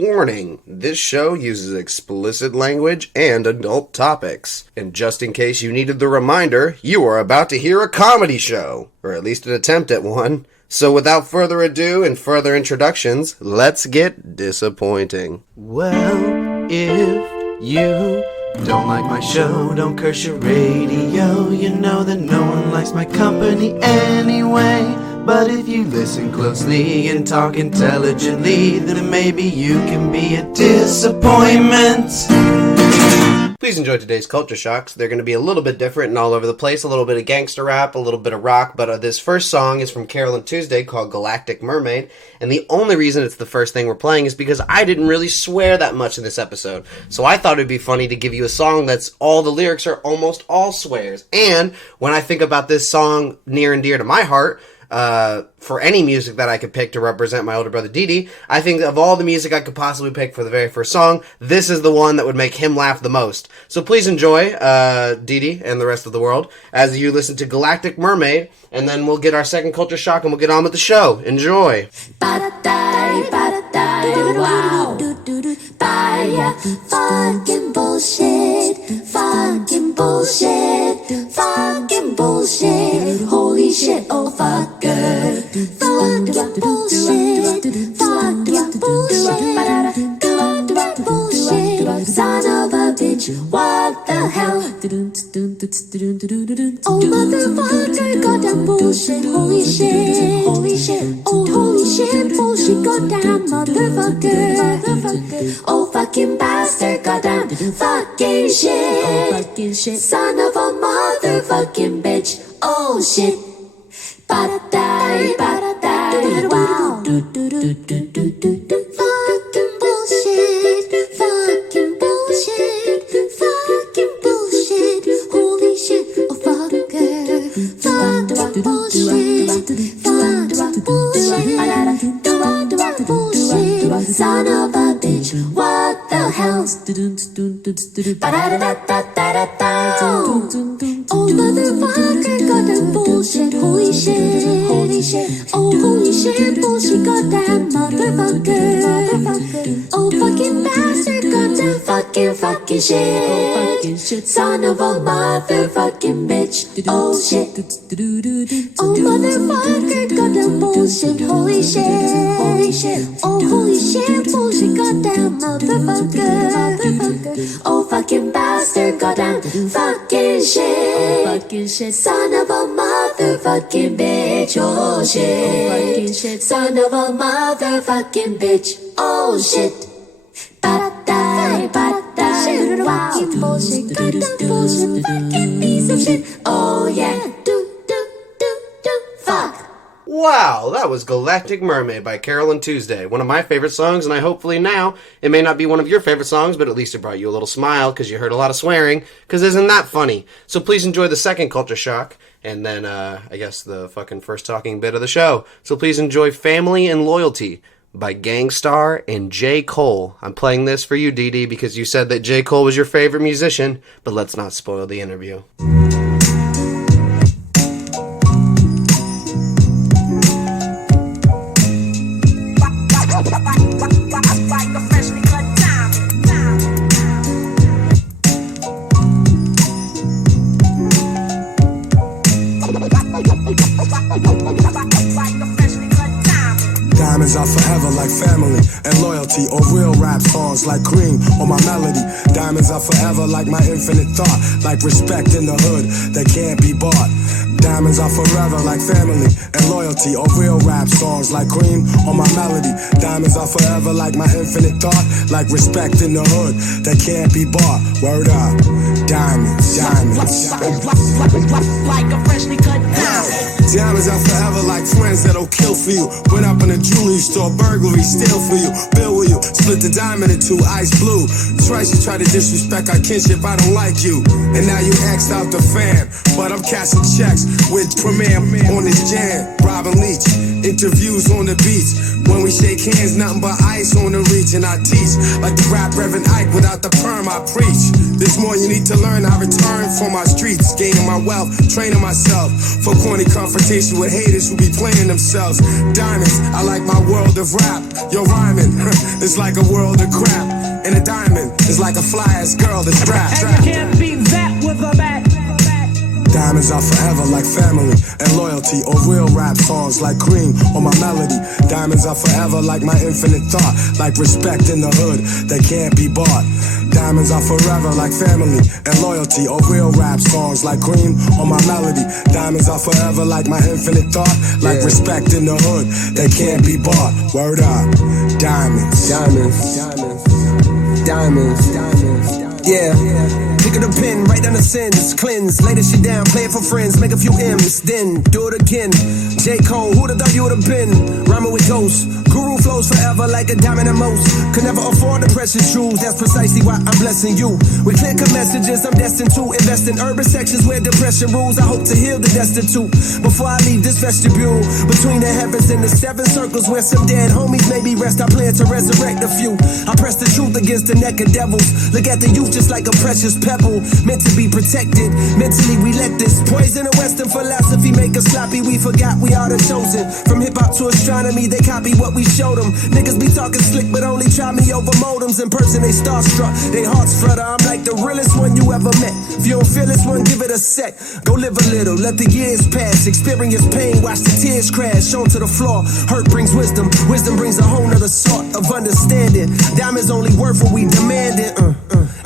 Warning, this show uses explicit language and adult topics. And just in case you needed the reminder, you are about to hear a comedy show, or at least an attempt at one. So without further ado and further introductions, let's get disappointing. Well, if you don't like my show, don't curse your radio. You know that no one likes my company anyway. But if you listen closely and talk intelligently, then maybe you can be a disappointment. Please enjoy today's Culture Shocks. They're going to be a little bit different and all over the place. A little bit of gangster rap, a little bit of rock. But this first song is from Carolyn Tuesday called Galactic Mermaid. And the only reason it's the first thing we're playing is because I didn't really swear that much in this episode. So I thought it'd be funny to give you a song that's all the lyrics are almost all swears. And when I think about this song near and dear to my heart, for any music that I could pick to represent my older brother Didi, I think of all the music I could possibly pick for the very first song, this is the one that would make him laugh the most. So please enjoy Didi and the rest of the world as you listen to Galactic Mermaid, and then we'll get our second culture shock and we'll get on with the show. Enjoy. Wow. Fucking bullshit, fucking bullshit, fucking bullshit, holy shit, oh fucker, fucking bullshit, fucking bullshit, bullshit, son of a bitch, what the hell, oh motherfucker, goddamn bullshit, holy shit, oh holy shit, bullshit, goddamn motherfucker, oh fucking bastard, goddamn fucking shit, son of a motherfucking bitch, oh shit, ba-da-da, wow, fucking bullshit, fucking bullshit, fucking bullshit, holy shit, oh fucker, fucking bullshit, fucking bullshit, son of a bitch, what the hell? Oh motherfucker, goddamn bullshit, holy shit, oh holy shit, bullshit, goddamn motherfucker, oh fucking bastard, goddamn fucking shit, son of a motherfucking bitch, oh shit, oh motherfucker, goddamn bullshit, holy shit, oh holy shit, bullshit, goddamn motherfucker, oh fucking bastard, goddamn fucking shit, son of a motherfucking bitch, oh shit, son of a motherfucking bitch, oh shit, ba-da-da, wow, fucking bullshit, goddamn bullshit, fucking piece of shit, oh yeah, fuck. Wow, that was Galactic Mermaid by Carolyn Tuesday, one of my favorite songs, and I hopefully now, it may not be one of your favorite songs, but at least it brought you a little smile, because you heard a lot of swearing, because isn't that funny? So please enjoy the second culture shock, and then, I guess the fucking first talking bit of the show. So please enjoy Family and Loyalty by Gangstar and J. Cole. I'm playing this for you, Didi, because you said that J. Cole was your favorite musician, but let's not spoil the interview. Diamonds are forever like family and loyalty, or real rap songs like Cream or my melody. Diamonds are forever like my infinite thought, like respect in the hood that can't be bought. Diamonds are forever like family and loyalty, or real rap songs like Cream or my melody. Diamonds are forever like my infinite thought, like respect in the hood that can't be bought. Word up, diamonds, diamonds, Like a freshly cut diamond. Diamonds are forever like friends that'll kill for you. Went up in a jewelry store, burglary, steal for you. Bill with you, split the diamond in two, ice blue. Twice you try to disrespect our kinship, I don't like you. And now you axed out the fam, but I'm cashing checks with Premier on this jam. Robin Leach, interviews on the beach. When we shake hands, nothing but ice on the reach. And I teach, like the rap Reverend Ike, without the perm I preach. There's more you need to learn, I return for my streets. Gaining my wealth, training myself for corny comfort confrontation with haters who be playing themselves. Diamonds, I like my world of rap. Yo, rhyming, it's like a world of crap. And a diamond is like a fly-ass girl that's strapped. And you can't beat that with a bat. Diamonds are forever like family and loyalty, or real rap songs like cream or my melody. Diamonds are forever like my infinite thought, like respect in the hood that can't be bought. Diamonds are forever like family and loyalty, or real rap songs like cream or my melody. Diamonds are forever like my infinite thought, like respect in the hood that can't be bought. Word up. Diamonds. Diamonds. Diamonds. Diamonds. Yeah. Pick up the pen, write down the sins, cleanse, lay this shit down, play it for friends, make a few M's, then do it again. J. Cole, who'd have thought you would have been? Rhyming with ghosts, guru flows forever like a diamond and most. Could never afford the precious jewels, that's precisely why I'm blessing you. With clear-cut messages, I'm destined to invest in urban sections where depression rules. I hope to heal the destitute before I leave this vestibule. Between the heavens and the seven circles where some dead homies maybe rest, I plan to resurrect a few. I press the truth against the neck of devils. Look at the youth just like a precious pebble, meant to be protected. Mentally we let this poison of Western philosophy make us sloppy. We forgot we are the chosen. From hip-hop to astronomy, they copy what we showed them. Niggas be talking slick but only try me over modems. In person they starstruck, they hearts flutter. I'm like the realest one you ever met. If you don't feel this one, give it a sec. Go live a little, let the years pass. Experience pain, watch the tears crash onto the floor. Hurt brings wisdom, wisdom brings a whole nother sort of understanding. Diamonds only worth what we demanded.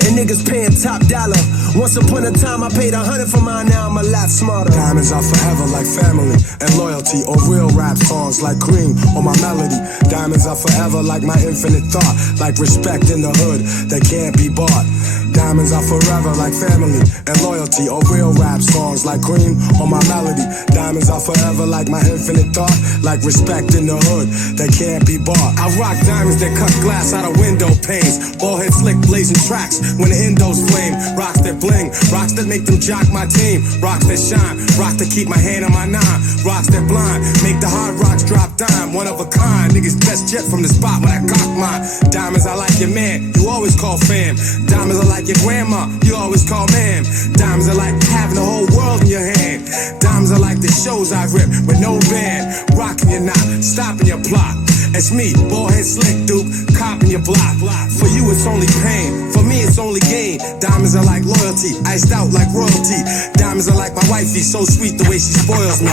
And niggas paying top dollar. Once upon a time I paid 100 for mine, now I'm a lot smarter. Diamonds are forever like family and loyalty, or real rap songs like cream or my melody. Diamonds are forever like my infinite thought, like respect in the hood that can't be bought. Diamonds are forever like family and loyalty, or real rap songs like cream or my melody. Diamonds are forever like my infinite thought, like respect in the hood that can't be bought. I rock diamonds that cut glass out of window panes, ball head slick blazing tracks when the endos flame. Rocks that bling, rocks that make them jock my team. Rocks that shine, rocks that keep my hand on my nine. Rocks that blind, make the hard rocks drop dime. One of a kind, niggas best jet from the spot when I cock mine. Diamonds are like your man, you always call fam. Diamonds are like your grandma, you always call ma'am. Diamonds are like having the whole world in your hand. Diamonds are like the shows I rip with no band. Rocking your knot, stopping your plot. It's me, ballhead slick dude, copping your block. For you it's only pain, for me it's only gain. Diamonds are like loyalty, iced out like royalty. Diamonds are like my wifey, so sweet the way she spoils me.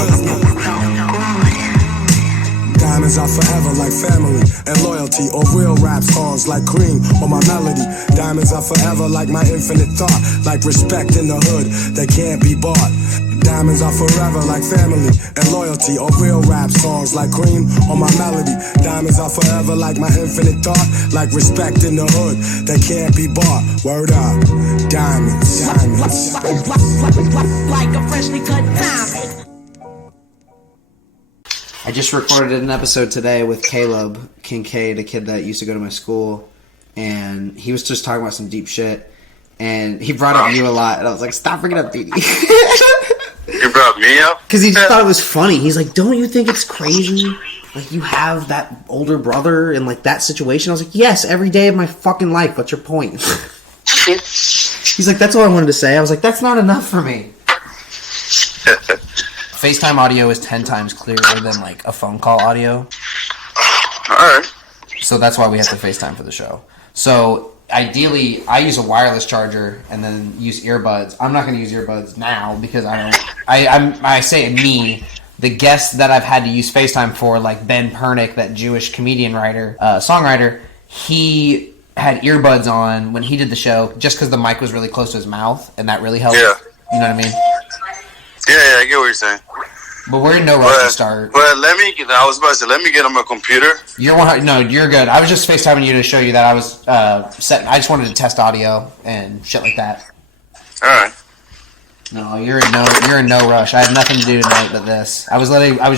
Diamonds are forever like family and loyalty, or real rap songs like cream or my melody. Diamonds are forever like my infinite thought, like respect in the hood that can't be bought. Diamonds are forever like family and loyalty, or real rap songs like cream or my melody. Diamonds are forever like my infinite thought, like respect in the hood that can't be bought. Word up. Diamonds. Diamonds. Like a freshly cut diamond. I just recorded an episode today with Caleb Kincaid, a kid that used to go to my school, and he was just talking about some deep shit, and he brought up you a lot, and I was like, stop bringing up Didi. You brought me up? Because he just thought it was funny. He's like, don't you think it's crazy? Like, you have that older brother in, like, that situation? I was like, yes, every day of my fucking life. What's your point? He's like, that's all I wanted to say. I was like, that's not enough for me. FaceTime audio is 10 times clearer than, like, a phone call audio. Alright. So that's why we have to FaceTime for the show. So, ideally, I use a wireless charger and then use earbuds. I'm not going to use earbuds now because I say me. The guests that I've had to use FaceTime for, like Ben Pernick, that Jewish comedian writer, songwriter, he had earbuds on when he did the show just because the mic was really close to his mouth, and that really helped. Yeah. You know what I mean? Yeah, I get what you're saying. But we're in no rush to start. But I was about to say, let me get on my computer. No, you're good. I was just FaceTiming you to show you that I was set. I just wanted to test audio and shit like that. All right. No, you're in no rush. I had nothing to do tonight but this. I was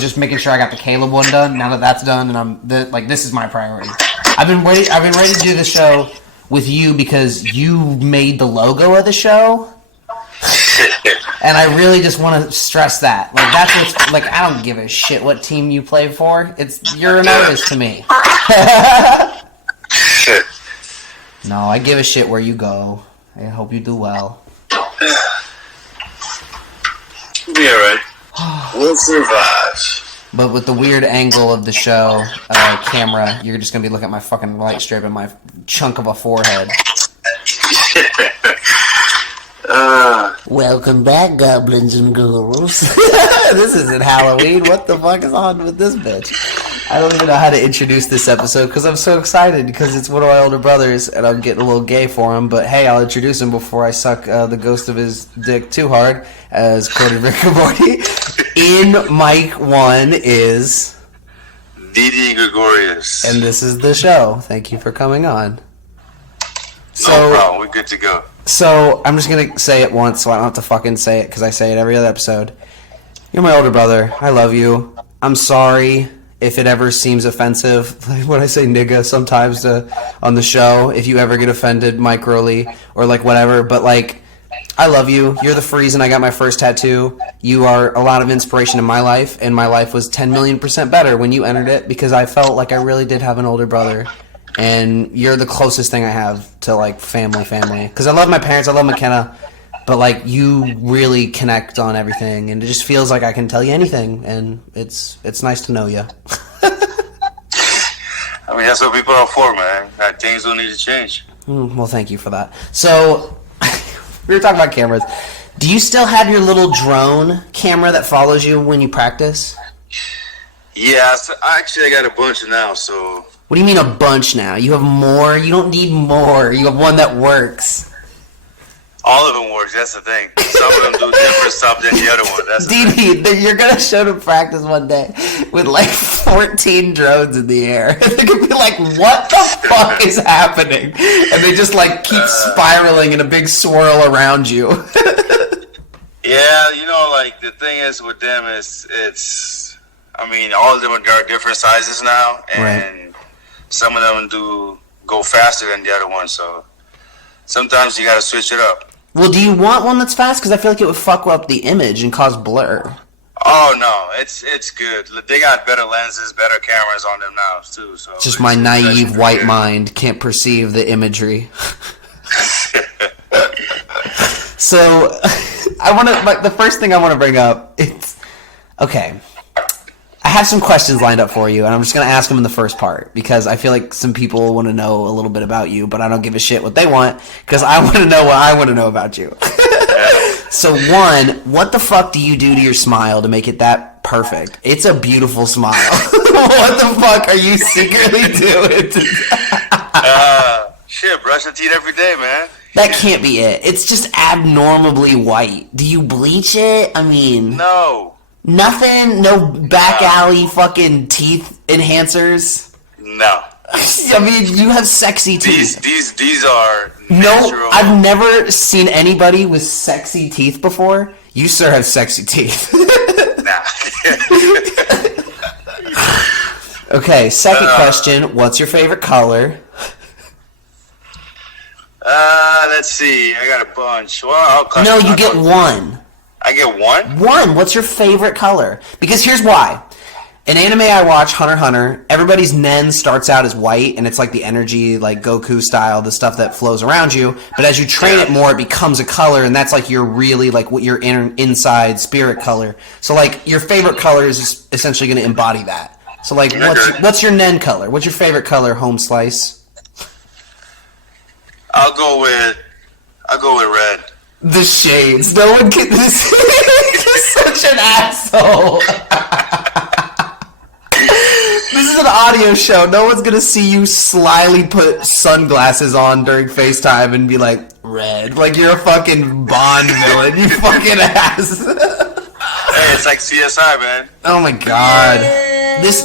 just making sure I got the Caleb one done. Now that that's done, and this is my priority. I've been ready to do the show with you because you made the logo of the show. And I really just want to stress that. Like, that's what's, like, I don't give a shit what team you play for. You're an artist to me. No, I give a shit where you go. I hope you do well. Be alright. We'll survive. But with the weird angle of the show camera, you're just gonna be looking at my fucking light strip and my chunk of a forehead. Welcome back, goblins and ghouls. This isn't Halloween. What the fuck is on with this bitch? I don't even know how to introduce this episode because I'm so excited because it's one of my older brothers and I'm getting a little gay for him. But hey, I'll introduce him before I suck the ghost of his dick too hard, as quoted Rick Gregorius. In mic 1 is Didi Gregorius. and this is the show. Thank you for coming on. No problem. We're good to go. So, I'm just going to say it once so I don't have to fucking say it because I say it every other episode. You're my older brother. I love you. I'm sorry if it ever seems offensive, like when I say nigga sometimes on the show, if you ever get offended microly or like whatever, but like, I love you. You're the reason I got my first tattoo. You are a lot of inspiration in my life, and my life was 10 million% better when you entered it because I felt like I really did have an older brother. And you're the closest thing I have to, like, family. Because I love my parents, I love McKenna, but, like, you really connect on everything, and it just feels like I can tell you anything, and it's nice to know you. I mean, that's what people are for, man. That things don't need to change. Well, thank you for that. So, we were talking about cameras. Do you still have your little drone camera that follows you when you practice? Yeah, so actually, I got a bunch now, so... What do you mean a bunch now? You have more? You don't need more. You have one that works. All of them works, that's the thing. Some of them do different stuff than the other one. That's the thing. Didi, you're going to show to practice one day with like 14 drones in the air. They're going to be like, what the fuck is happening? And they just like keep spiraling in a big swirl around you. Yeah, you know, like the thing is with them is I mean, all of them are different sizes now, and some of them do go faster than the other one, so sometimes you gotta switch it up. Well, do you want one that's fast? Because I feel like it would fuck up the image and cause blur. Oh no, it's good. They got better lenses, better cameras on them now too. So just my naive white mind can't perceive the imagery. So, the first thing I want to bring up, okay. I have some questions lined up for you, and I'm just going to ask them in the first part, because I feel like some people want to know a little bit about you, but I don't give a shit what they want, because I want to know what I want to know about you. So, one, what the fuck do you do to your smile to make it that perfect? It's a beautiful smile. What the fuck are you secretly doing? Shit, brush your teeth every day, man. That can't be it. It's just abnormally white. Do you bleach it? I mean... No. Nothing? No back alley fucking teeth enhancers? No. I mean, you have sexy teeth. These are natural. No, I've never seen anybody with sexy teeth before. You, sir, have sexy teeth. Nah. Okay, second question. What's your favorite color? Let's see. I got a bunch. Well, No, you get one. I get one? One. What's your favorite color? Because here's why. In anime I watch, Hunter x Hunter, everybody's nen starts out as white, and it's like the energy, like Goku style, the stuff that flows around you. But as you train it more, it becomes a color, and that's like your really, like, what your inside spirit color. So, like, your favorite color is essentially going to embody that. So, like, what's your nen color? What's your favorite color, home slice? I'll go with red. The shades. No one can... This is such an asshole. This is an audio show. No one's gonna see you slyly put sunglasses on during FaceTime and be like, red. Like you're a fucking Bond villain. You fucking ass. Hey, it's like CSI, man. Oh my god.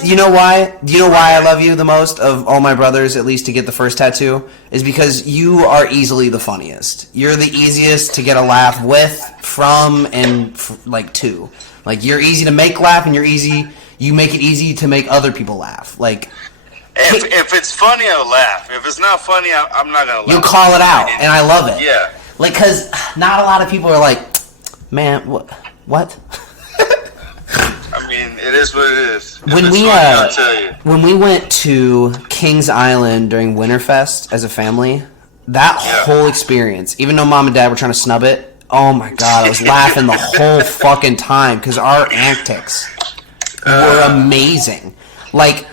You know why? Do you know why I love you the most of all my brothers, at least to get the first tattoo? Is because you are easily the funniest. You're the easiest to get a laugh with, from, and to. Like, you're easy to make laugh, and you make it easy to make other people laugh. Like, if it's funny, I'll laugh. If it's not funny, I'm not gonna laugh. You'll call it out, and I love it. Yeah. Like, because not a lot of people are like, man, what? I mean, it is what it is. When we went to Kings Island during Winterfest as a family, that whole experience, even though mom and dad were trying to snub it, Oh my god, I was laughing the whole fucking time because our antics were amazing. Like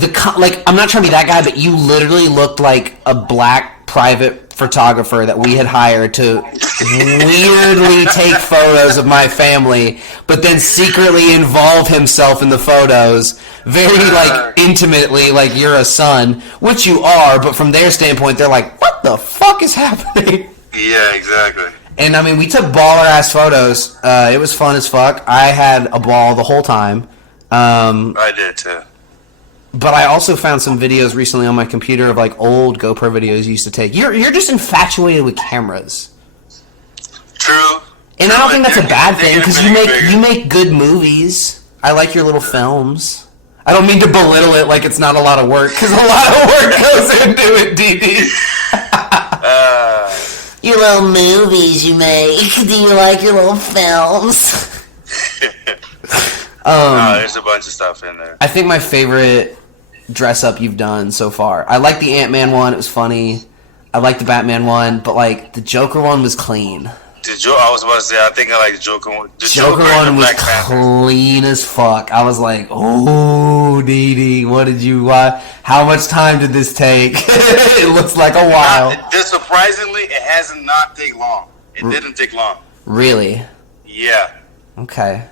I'm not trying to be that guy, but you literally looked like a black private photographer that we had hired to weirdly take photos of my family, but then secretly involve himself in the photos very like intimately, like you're a son, which you are, but from their standpoint, they're like, what the fuck is happening? Yeah, exactly. And I mean, we took baller-ass photos. It was fun as fuck. I had a ball the whole time. I did too. But I also found some videos recently on my computer of like old GoPro videos you used to take. You're just infatuated with cameras. True. And I don't think that's a bad thing because you make good movies. I like your little films. I don't mean to belittle it like it's not a lot of work because a lot of work goes into it, Didi. Your little movies you make. Do you like your little films? There's a bunch of stuff in there. I think my favorite dress up you've done so far. I like the Ant-Man one. It was funny. I like the Batman one, but like the Joker one was clean. I was about to say, I think I like the Joker one. The Joker one was clean as fuck. I was like, oh, Didi, what did you, how much time did this take? It looks like a while. Surprisingly, it hasn't not take long. It didn't take long. Really? Yeah. Okay.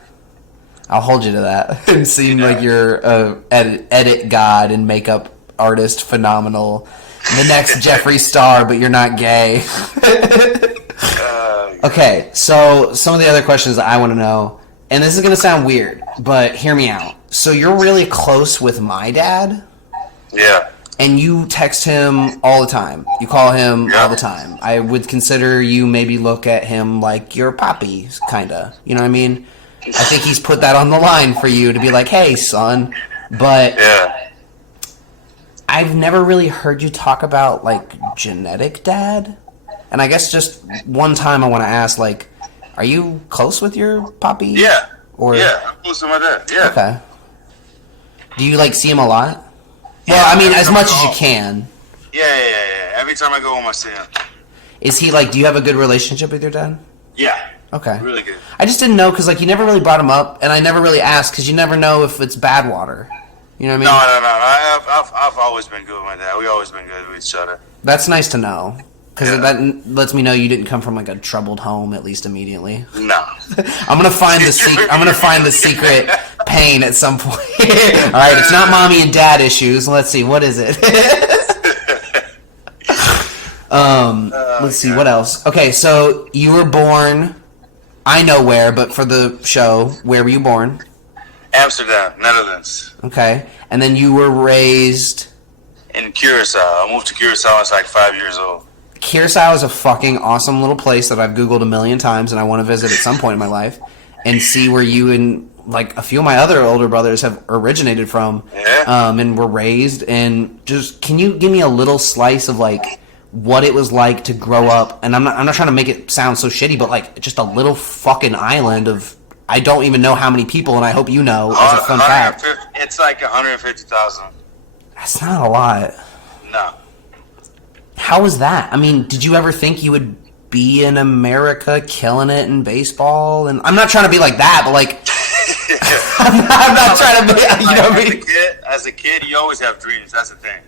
I'll hold you to that. It seemed like you're a edit god and makeup artist phenomenal. The next Jeffree Star, but you're not gay. Okay, so some of the other questions that I want to know, and this is going to sound weird, but hear me out. So you're really close with my dad? Yeah. And you text him all the time. You call him all the time. I would consider you maybe look at him like your poppy, kind of. You know what I mean? I think he's put that on the line for you to be like, hey, son. But I've never really heard you talk about, like, genetic dad. And I guess just one time I want to ask, like, are you close with your poppy? Yeah. Or... Yeah, I'm close to my dad. Yeah. Okay. Do you, like, see him a lot? Well, I mean, as much as you can. Yeah. Every time I go home, I see him. Is he, like, do you have a good relationship with your dad? Yeah. Okay. Really good. I just didn't know, because, like, you never really brought him up, and I never really asked, because you never know if it's bad water. You know what I mean? No. I've always been good with my dad. We've always been good with each other. That's nice to know. Because that lets me know you didn't come from like a troubled home, at least immediately. No. I'm gonna find the secret. I'm gonna find the secret pain at some point. All right, it's not mommy and dad issues. Let's see, what is it? Let's see, what else? Okay, so you were born. I know where, but for the show, where were you born? Amsterdam, Netherlands. Okay, and then you were raised in Curacao. I moved to Curacao when I was like 5 years old. Curacao is a fucking awesome little place that I've Googled a million times and I want to visit at some point in my life and see where you and like a few of my other older brothers have originated from and were raised. And just, can you give me a little slice of like what it was like to grow up? And I'm not trying to make it sound so shitty, but like just a little fucking island of, I don't even know how many people, and I hope you know as a fun fact. It's like 150,000. That's not a lot. No. How was that? I mean, did you ever think you would be in America killing it in baseball? And I'm not trying to be like that, but like, I'm not trying to be, you know what I mean? As a kid, you always have dreams. That's the thing.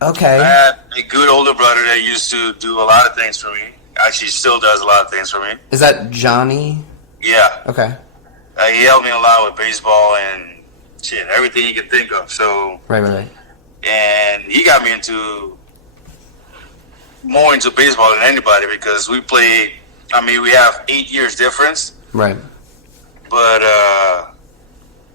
Okay. I had a good older brother that used to do a lot of things for me. Actually, still does a lot of things for me. Is that Johnny? Yeah. Okay. He helped me a lot with baseball and shit, everything you can think of. So. Right. And he got me more into baseball than anybody because we played. I mean, we have 8 years difference. Right. But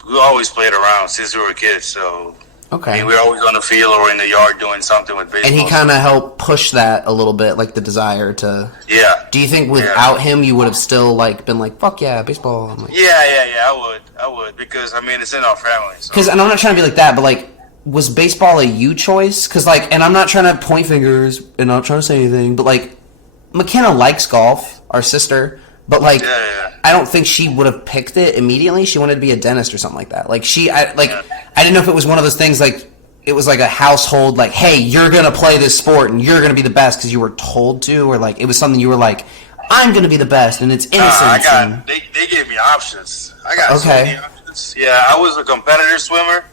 we always played around since we were kids. So. Okay. I mean, we were always on the field or in the yard doing something with baseball. And he kind of helped push that a little bit, like the desire to. Yeah. Do you think without him, you would have still like been like, "Fuck yeah, baseball"? I'm like, yeah. I would because I mean it's in our family. Because and I'm not trying to be like that, but like, was baseball a you choice? Because like, and I'm not trying to point fingers and not trying to say anything, but like, McKenna likes golf, our sister, but like, I don't think she would have picked it immediately. She wanted to be a dentist or something like that. Like I didn't know if it was one of those things like it was like a household like, hey, you're gonna play this sport and you're gonna be the best because you were told to, or like it was something you were like, I'm going to be the best, and it's innocence. They gave me options. I got so many options. Yeah, I was a competitor swimmer.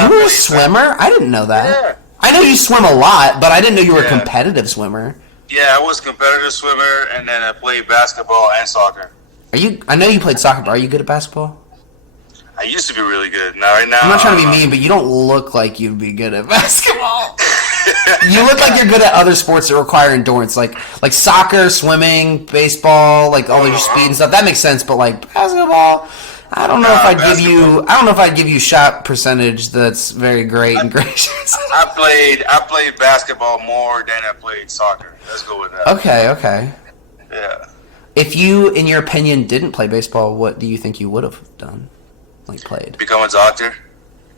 You were a swimmer? I didn't know that. Yeah. I know you swim a lot, but I didn't know you were a competitive swimmer. Yeah, I was a competitive swimmer, and then I played basketball and soccer. I know you played soccer, but are you good at basketball? I used to be really good. Right now, I'm not trying to be mean, but you don't look like you'd be good at basketball. You look like you're good at other sports that require endurance, like soccer, swimming, baseball, like all your speed and stuff. That makes sense, but like basketball, I don't know if I'd give you shot percentage that's very great and gracious. I played basketball more than I played soccer. Let's go with that. Okay. Yeah. If you, in your opinion, didn't play baseball, what do you think you would have done? Like played? Become a doctor.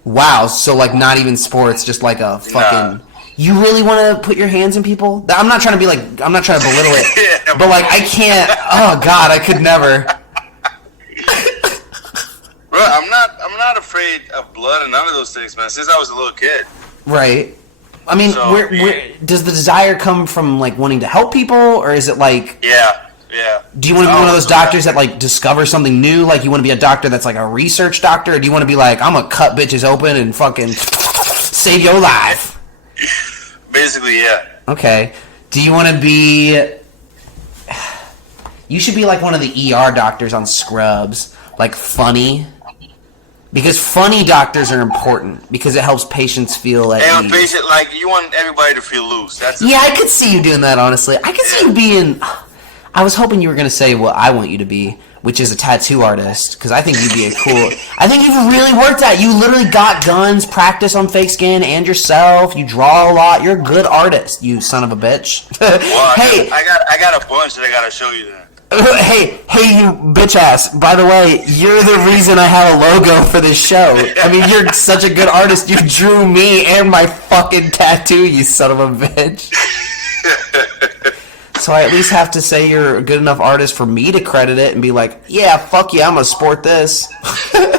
Wow, so like not even sports, just like a fucking... Nah. You really want to put your hands in people? I'm not trying to belittle it, but like I can't... Oh God, I could never... Bro, I'm not afraid of blood and none of those things, man, since I was a little kid. Right. I mean, where does the desire come from, like, wanting to help people, or is it like... Yeah. Do you want to be one of those doctors that, like, discover something new? Like, you want to be a doctor that's, like, a research doctor? Or do you want to be like, I'm going to cut bitches open and fucking save your life? Basically, yeah. Okay. Do you want to be... You should be, like, one of the ER doctors on Scrubs. Like, funny. Because funny doctors are important. Because it helps patients feel at ease. Patient, like, you want everybody to feel loose. That's I could see you doing that, honestly. I could see you being... I was hoping you were going to say what I want you to be, which is a tattoo artist, because I think you'd be a cool... I think you've really worked at it. You literally got guns, practice on fake skin, and yourself. You draw a lot. You're a good artist, you son of a bitch. Well, hey, I got a bunch that I got to show you then. Hey, you bitch ass. By the way, you're the reason I have a logo for this show. I mean, you're such a good artist. You drew me and my fucking tattoo, you son of a bitch. So I at least have to say you're a good enough artist for me to credit it and be like, yeah, fuck yeah, I'm gonna sport this. Good.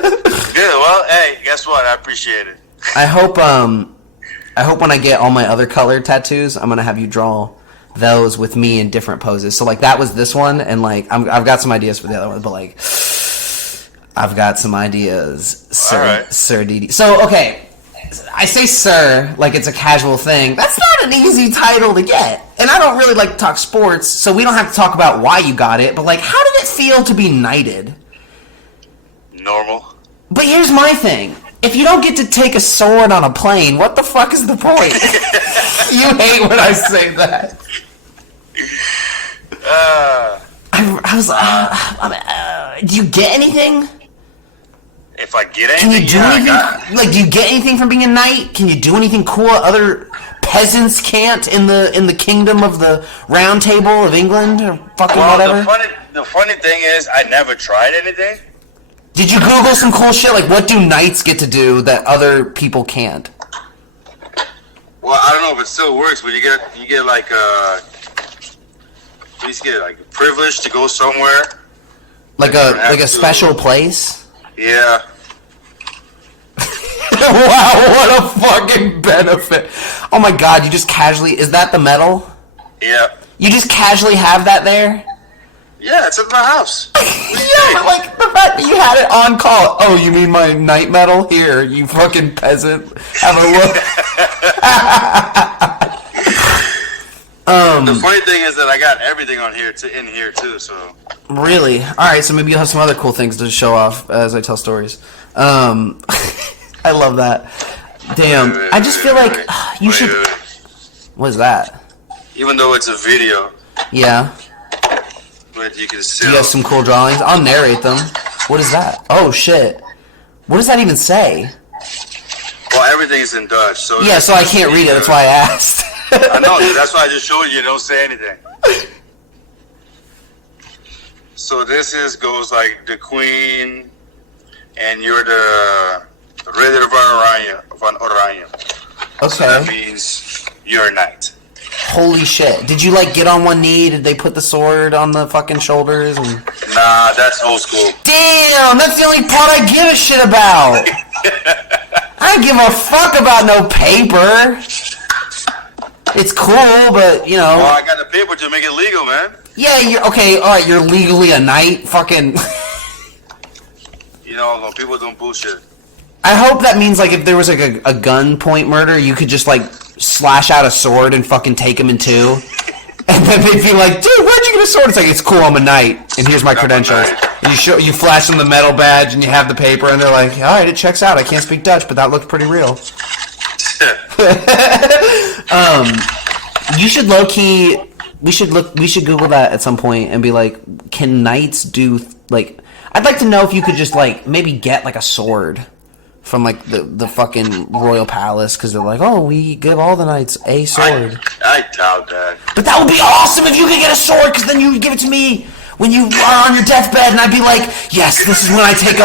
Well, hey, guess what? I appreciate it. I hope when I get all my other colored tattoos, I'm gonna have you draw those with me in different poses. So like that was this one, and like I've got some ideas for the other one, but like I've got some ideas, Sir Didi. So okay. I say sir like it's a casual thing. That's not an easy title to get. And I don't really like to talk sports, so we don't have to talk about why you got it, but like how did it feel to be knighted? Normal. But here's my thing. If you don't get to take a sword on a plane, what the fuck is the point? You hate when I say that. I was do you get anything? If I get anything, can you do anything? Like, do you get anything from being a knight? Can you do anything cool other peasants can't in the kingdom of the Round Table of England or fucking whatever? The funny thing is, I never tried anything. Did you Google some cool shit? Like, what do knights get to do that other people can't? Well, I don't know if it still works, but you get like you get like a privilege to go somewhere. Like a special place. Yeah. Wow, what a fucking benefit. Oh my god, you just casually... Is that the medal? Yeah. You just casually have that there? Yeah, it's at my house. Yeah, but like, the fact that you had it on call. Oh, you mean my knight medal? Here, you fucking peasant. Have a look. The funny thing is that I got everything on here in here too, so... Really? Alright, so maybe you'll have some other cool things to show off as I tell stories. I love that. Damn, I just feel like you should... What is that? Even though it's a video. Yeah. But you can still... Do you have some cool drawings? I'll narrate them. What is that? Oh, shit. What does that even say? Well, everything's in Dutch, so... Yeah, so I can't read it, that's why I asked. I know, that's why I just showed you, don't say anything. So this goes like the Queen, and you're the Ridder van Oranje. Okay. So that means you're a knight. Holy shit. Did you like get on one knee? Did they put the sword on the fucking shoulders? And... Nah, that's old school. Damn, that's the only part I give a shit about. I don't give a fuck about no paper. It's cool, but, you know... Well, I got the paper to make it legal, man. Yeah, you're okay. All right, you're legally a knight. Fucking. You know, no, people don't bullshit. I hope that means like if there was like a gunpoint murder, you could just like slash out a sword and fucking take him in two, and then they'd be like, "Dude, where'd you get a sword?" It's like, "It's cool, I'm a knight, and here's my credentials." And you flash them the metal badge, and you have the paper, and they're like, "All right, it checks out. I can't speak Dutch, but that looked pretty real." You should low key. We should Google that at some point and be like, can knights do like? I'd like to know if you could just like maybe get like a sword from like the fucking royal palace, because they're like, oh, we give all the knights a sword. I doubt that. But that would be awesome if you could get a sword, because then you would give it to me when you are on your deathbed, and I'd be like, yes, this is when I take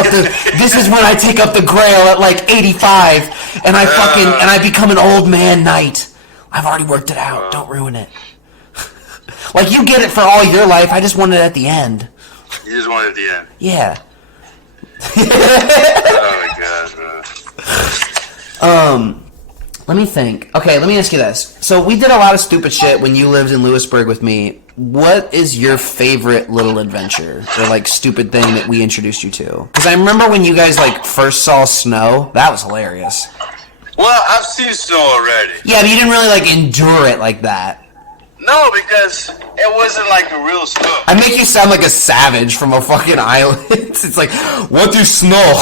up the grail at like 85, and I become an old man knight. I've already worked it out. Don't ruin it. Like, you get it for all your life. I just want it at the end. You just want it at the end. Yeah. Oh my god, bro. Let me think. Okay, let me ask you this. So we did a lot of stupid shit when you lived in Lewisburg with me. What is your favorite little adventure or like stupid thing that we introduced you to? Because I remember when you guys like first saw snow. That was hilarious. Well, I've seen snow already. Yeah, but you didn't really like endure it like that. No, because it wasn't like the real snow. I make you sound like a savage from a fucking island. It's like, what do snow?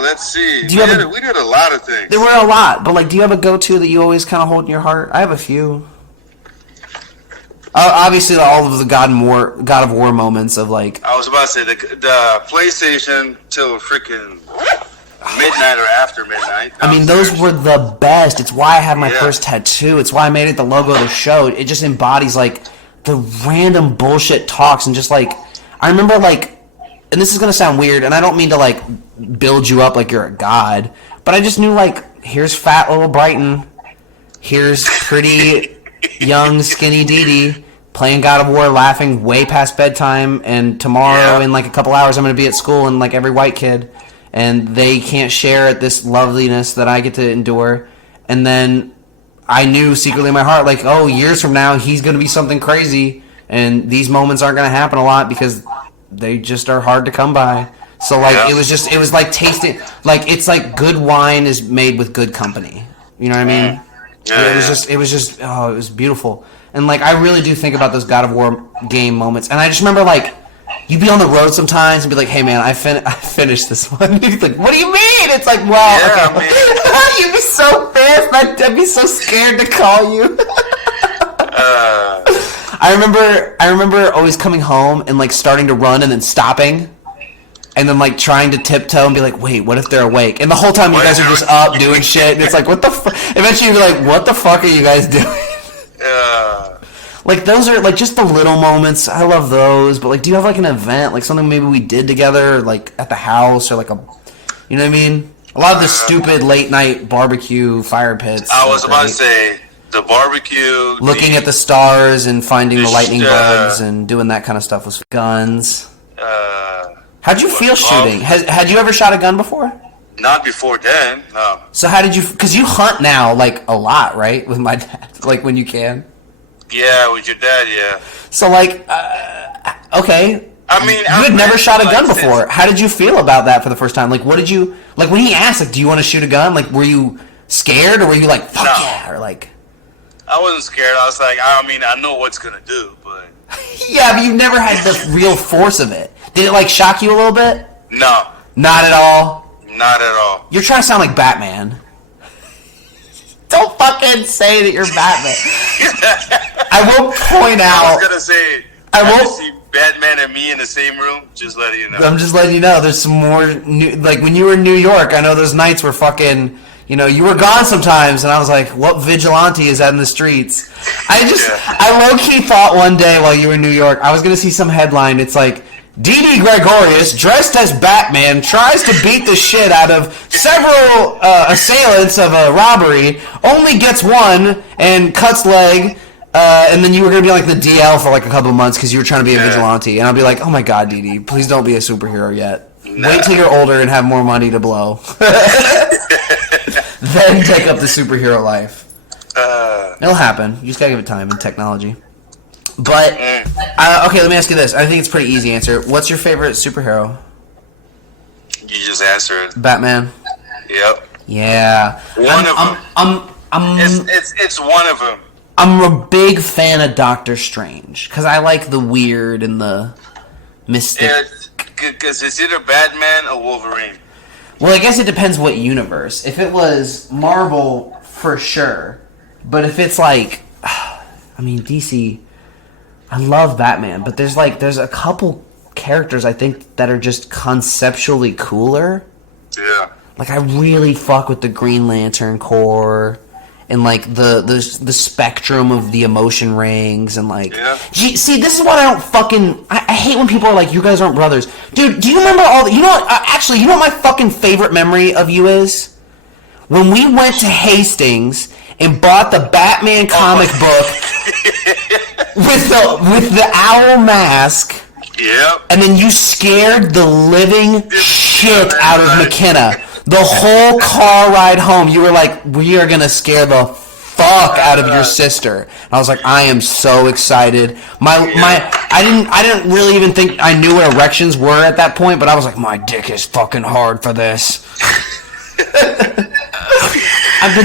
Let's see. We did a lot of things. There were a lot, but like, do you have a go-to that you always kind of hold in your heart? I have a few. Obviously, all of the God of War moments of like. I was about to say the PlayStation till freaking midnight or after midnight. I mean, those were the best. It's why I have my first tattoo. It's why I made it the logo of the show. It just embodies like the random bullshit talks and just like I remember like, and this is gonna sound weird, and I don't mean to like build you up like you're a god, but I just knew like, here's fat little Brighton, here's pretty young skinny Didi playing God of War, laughing way past bedtime, and tomorrow in like a couple hours I'm gonna be at school, and like every white kid, and they can't share at this loveliness that I get to endure. And then I knew secretly in my heart, like, oh, years from now he's gonna be something crazy, and these moments aren't gonna happen a lot because they just are hard to come by. So like it was like tasting, like it's like good wine is made with good company. You know what I mean? It was beautiful. And like I really do think about those God of War game moments. And I just remember like you'd be on the road sometimes and be like, hey man, I finished this one. He's like, what do you mean? It's like, well, okay. You'd be so fast, I'd be so scared to call you. I remember always coming home and like starting to run and then stopping, and then like trying to tiptoe and be like, wait, what if they're awake? And the whole time you guys are just up doing shit, and it's like, what the fuck? Eventually you're like, what the fuck are you guys doing? Like those are like just the little moments. I love those. But like, do you have like an event, like something maybe we did together, like at the house, or like a, you know what I mean? A lot of the stupid late night barbecue fire pits. I was about to say the barbecue, looking at the stars and finding the lightning bugs and doing that kind of stuff with guns. How'd you feel shooting? Had you ever shot a gun before? Not before then, no. So how did you? Because you hunt now like a lot, right? With my dad, like when you can. Yeah, with your dad, yeah. So like, okay. I mean, you had never shot a gun before. How did you feel about that for the first time? Like, what did you like when he asked? Like, do you want to shoot a gun? Like, were you scared or were you like, fuck yeah, or like? I wasn't scared. I was like, I mean, I know what's gonna do, but. Yeah, but you've never had the real force of it. Did it like shock you a little bit? No. Not at all. Not at all. You're trying to sound like Batman. Don't fucking say that you're Batman. I will point out. I was gonna say. I won't see Batman and me in the same room. Just letting you know. I'm just letting you know. There's some more. Like when you were in New York, I know those nights were fucking. You know, you were gone sometimes, and I was like, what vigilante is that in the streets? I low-key thought one day while you were in New York, I was going to see some headline. It's like, Didi Gregorius, dressed as Batman, tries to beat the shit out of several assailants of a robbery, only gets one, and cuts leg, and then you were going to be like the DL for like a couple months because you were trying to be a vigilante. And I'll be like, oh my god, Didi, please don't be a superhero yet. Wait till you're older and have more money to blow. then take up the superhero life. It'll happen. You just gotta give it time and technology. But okay, let me ask you this. I think it's a pretty easy answer. What's your favorite superhero? You just answered. Batman. Yep. Yeah. One of them. It's one of them. I'm a big fan of Doctor Strange because I like the weird and the mystic. Yeah, because it's either Batman or Wolverine. Well, I guess it depends what universe. If it was Marvel, for sure. But if it's like, I mean, DC, I love Batman, but there's a couple characters I think that are just conceptually cooler. Yeah. Like, I really fuck with the Green Lantern Corps and, like, the spectrum of the emotion rings and, like... Yeah. See, this is what I don't fucking... I hate when people are like, you guys aren't brothers. Dude, do you remember all the... You know what? Actually, you know what my fucking favorite memory of you is? When we went to Hastings and bought the Batman comic book with the owl mask... Yep. And then you scared the living shit out of McKenna. The whole car ride home, you were like, we are going to scare the fuck out of your sister. And I was like, I am so excited. I didn't really even think I knew what erections were at that point, but I was like, my dick is fucking hard for this. But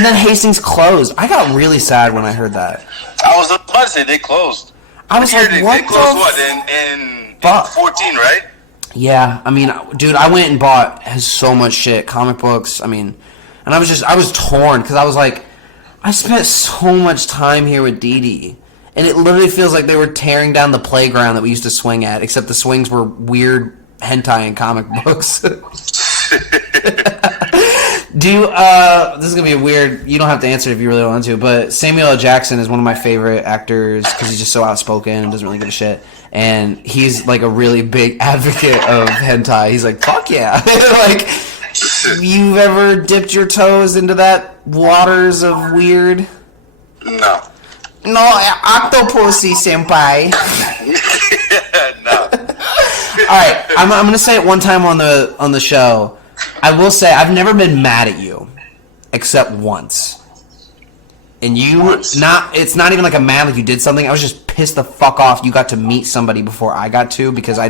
then Hastings closed. I got really sad when I heard that. I was about to say they closed. I was like, what they closed what, in 14, right? Yeah, I mean, dude, I went and bought so much shit, comic books, I mean, and I was torn, because I was like, I spent so much time here with Didi, and it literally feels like they were tearing down the playground that we used to swing at, except the swings were weird hentai and comic books. This is going to be weird, you don't have to answer it if you really want to, but Samuel L. Jackson is one of my favorite actors, because he's just so outspoken and doesn't really give a shit. And he's like a really big advocate of hentai. He's like, fuck yeah. Like, you ever dipped your toes into that waters of weird? No. No, octopussy, senpai. No. Alright, I'm going to say it one time on the show. I will say, I've never been mad at you. Except once. And it's not even like a mad like you did something. I was just pissed the fuck off you got to meet somebody before I got to, because I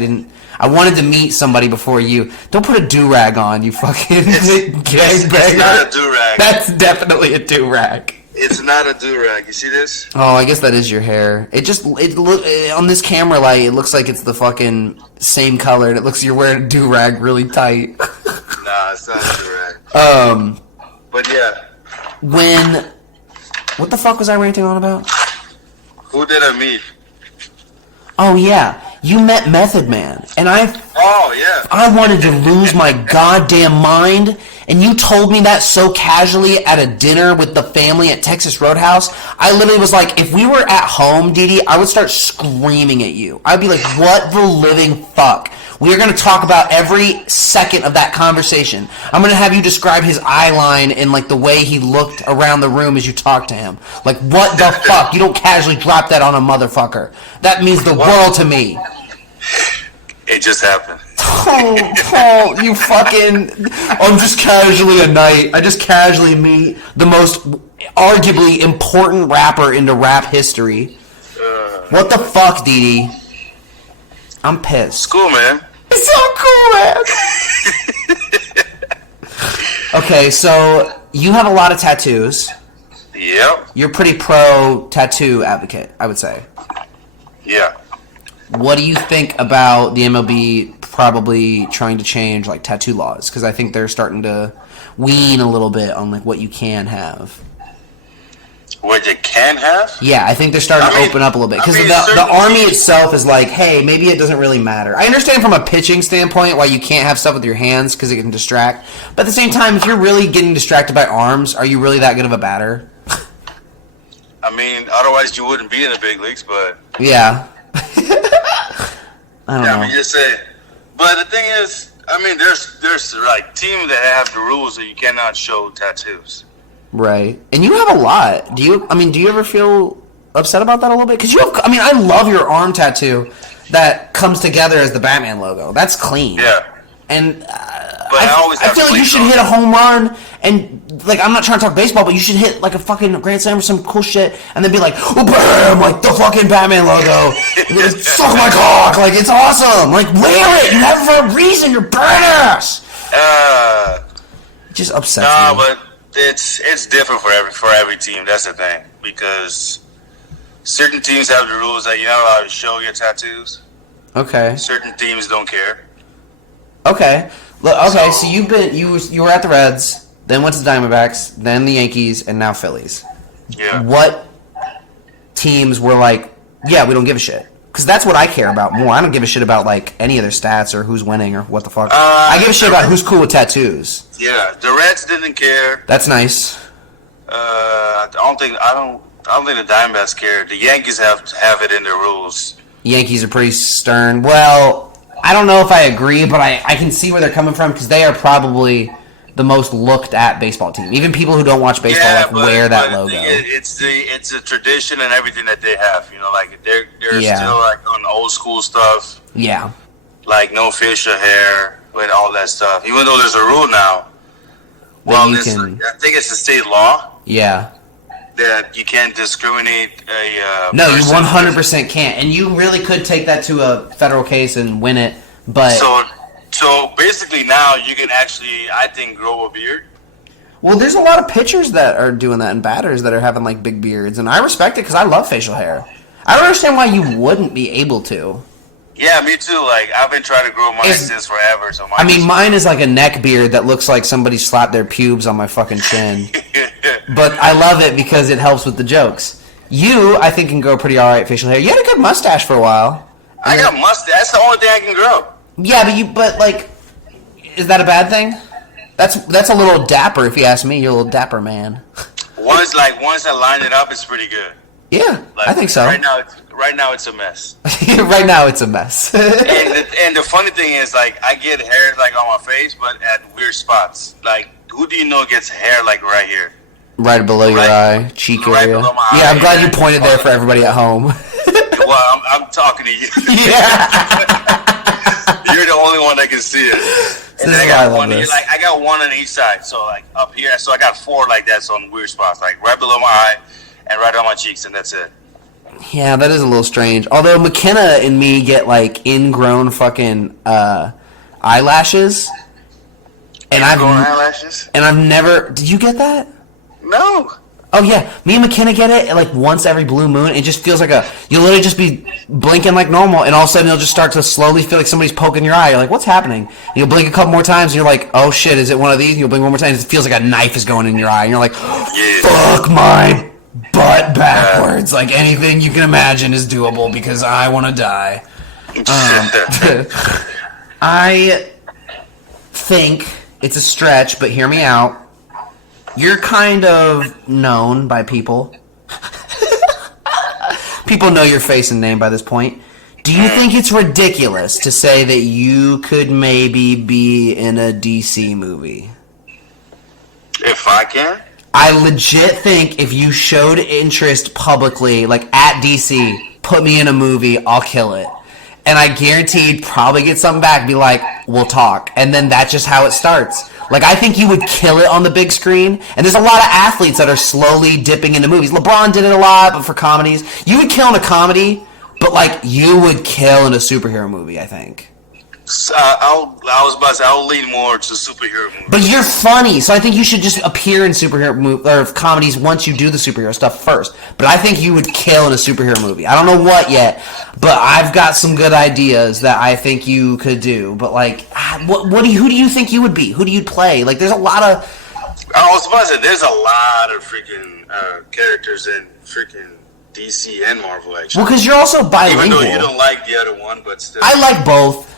wanted to meet somebody before you. Don't put a do-rag on, you fucking gangbanger. It's not a do-rag. That's definitely a do-rag. It's not a do-rag. You see this? Oh, I guess that is your hair. On this camera light, it looks like it's the fucking same color, and it looks like you're wearing a do-rag really tight. Nah, it's not a do-rag. But yeah. What the fuck was I ranting on about? Who did I meet? Oh yeah, you met Method Man, and Oh yeah. I wanted to lose my goddamn mind, and you told me that so casually at a dinner with the family at Texas Roadhouse. I literally was like, if we were at home, Didi, I would start screaming at you. I'd be like, what the living fuck? We are going to talk about every second of that conversation. I'm going to have you describe his eye line and like the way he looked around the room as you talked to him. Like, what the fuck? You don't casually drop that on a motherfucker. That means the world to me. It just happened. Oh, you fucking... I'm just casually a night. I just casually meet the most arguably important rapper into rap history. What the fuck, Didi? I'm pissed. It's cool, man. It's so cool, man. Okay, so you have a lot of tattoos. Yep. You're pretty pro tattoo advocate, I would say. Yeah. What do you think about the MLB probably trying to change like tattoo laws? Because I think they're starting to wean a little bit on like what you can have. What you can have? Yeah, I think they're starting to open up a little bit. Because the Army itself is like, hey, maybe it doesn't really matter. I understand from a pitching standpoint why you can't have stuff with your hands because it can distract. But at the same time, if you're really getting distracted by arms, are you really that good of a batter? I mean, otherwise you wouldn't be in the big leagues, but... Yeah. I don't know. I mean, just say... But the thing is, I mean, there's like teams that have the rules that you cannot show tattoos. Right. And you have a lot. Do you ever feel upset about that a little bit? Because I love your arm tattoo that comes together as the Batman logo. That's clean. Yeah. And but but I always I have feel like you plays should on. hit a home run and like I'm not trying to talk baseball, but you should hit like a fucking grand slam or some cool shit, and then be like, oh, bam, like the fucking Batman logo, suck my cock, like it's awesome, like wear it, you have it for a reason, you're badass. It just upsets me. But it's different for every team. That's the thing, because certain teams have the rules that you're not allowed to show your tattoos. Okay. Certain teams don't care. Okay. Look, okay, so you've been you were at the Reds, then went to the Diamondbacks, then the Yankees, and now Phillies. Yeah. What teams were like, yeah, we don't give a shit? Because that's what I care about more. I don't give a shit about like any of their stats or who's winning or what the fuck. I give a shit about who's cool with tattoos. Yeah, the Reds didn't care. That's nice. I don't think the Diamondbacks care. The Yankees have it in their rules. Yankees are pretty stern. Well, I don't know if I agree, but I can see where they're coming from because they are probably the most looked at baseball team. Even people who don't watch baseball wear that logo. It's a tradition and everything that they have. You know, like they're still like on old school stuff. Yeah. Like no facial hair with all that stuff. Even though there's a rule now. Well, I think it's a state law. Yeah. That you can't discriminate a no, you person. 100% can't, and you really could take that to a federal case and win it. But so basically now you can actually, I think, grow a beard. Well, there's a lot of pitchers that are doing that and batters that are having like big beards, and I respect it because I love facial hair. I don't understand why you wouldn't be able to. Yeah, me too. Like I've been trying to grow mine since forever. So mine is like a neck beard that looks like somebody slapped their pubes on my fucking chin. But I love it because it helps with the jokes. You, I think, can grow pretty alright facial hair. You had a good mustache for a while. I got a mustache. That's the only thing I can grow. Yeah, but like, is that a bad thing? That's a little dapper, if you ask me. You're a little dapper man. Once I line it up, it's pretty good. Yeah, like, I think so. Right now it's a mess. Right now it's a mess. and the funny thing is, like, I get hair like on my face, but at weird spots. Like, who do you know gets hair like right here? Right below your eye, cheek area. Below my yeah, eye. I'm glad you pointed there for everybody at home. Well, I'm talking to you. Yeah. You're the only one that can see it. And then I got one here, like I got one on each side. So like up here, so I got four like that, so on weird spots, like right below my eye and right on my cheeks, and that's it. Yeah, that is a little strange. Although McKenna and me get like ingrown fucking eyelashes. And I've never. Did you get that? No. Oh yeah, me and McKenna get it like once every blue moon. It just feels like you'll literally just be blinking like normal, and all of a sudden you'll just start to slowly feel like somebody's poking your eye. You're like, what's happening? And you'll blink a couple more times, and you're like, oh shit, is it one of these? And you'll blink one more time, and it feels like a knife is going in your eye, and you're like, fuck my butt backwards. Like anything you can imagine is doable because I want to die. I think it's a stretch, but hear me out. You're kind of known by people. People know your face and name by this point. Do you think it's ridiculous to say that you could maybe be in a DC movie? If I can? I legit think if you showed interest publicly, like at DC, put me in a movie, I'll kill it. And I guaranteed probably get something back, be like, we'll talk. And then that's just how it starts. Like, I think you would kill it on the big screen. And there's a lot of athletes that are slowly dipping into movies. LeBron did it a lot, but for comedies. You would kill in a comedy, but, like, you would kill in a superhero movie, I think. I was about to say, I'll lean more to superhero movies. But you're funny, so I think you should just appear in superhero or comedies once you do the superhero stuff first. But I think you would kill in a superhero movie. I don't know what yet, but I've got some good ideas that I think you could do. But like, who do you think you would be? Who do you play? Like, there's a lot of. I was about to say, there's a lot of freaking characters in freaking DC and Marvel, actually. Well, because you're also bilingual. Even though you don't like the other one, but still. I like both.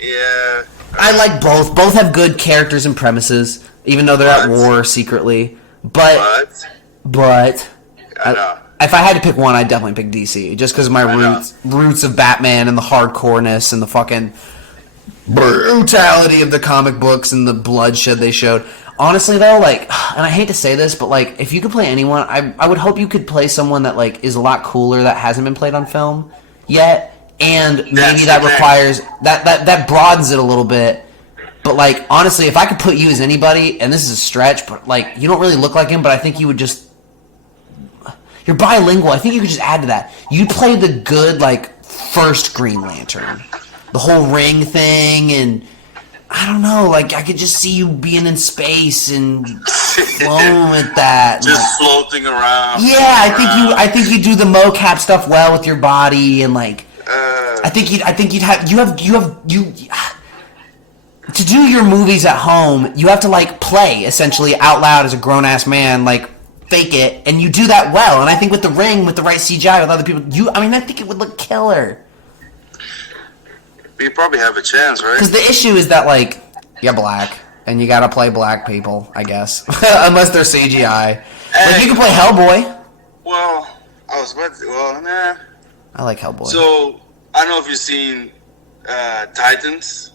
Yeah. I like both. Both have good characters and premises, even though they're at war secretly. But I know. If I had to pick one, I'd definitely pick DC, just because of my roots of Batman and the hardcoreness and the fucking brutality of the comic books and the bloodshed they showed. Honestly, though, like, and I hate to say this, but like, if you could play anyone, I would hope you could play someone that like is a lot cooler that hasn't been played on film yet. And maybe that requires that broadens it a little bit, But, like, honestly, if I could put you as anybody, and this is a stretch, but, like, you don't really look like him, but I think you would just... You're bilingual. I think you could just add to that. You play the good, like, first Green Lantern. The whole ring thing, and... I don't know, like, I could just see you being in space and flowing with that. Just like, floating around. Yeah, I think you do the mocap stuff well with your body, and, like... I think you'd have to do your movies at home, you have to, like, play, essentially, out loud as a grown-ass man, like, fake it, and you do that well. And I think with the ring, with the right CGI, with other people, I think it would look killer. You probably have a chance, right? Because the issue is that, like, you're black, and you gotta play black people, I guess. Unless they're CGI. Like, you can play Hellboy. Well, I was about to, nah. I like Hellboy. So, I don't know if you've seen Titans,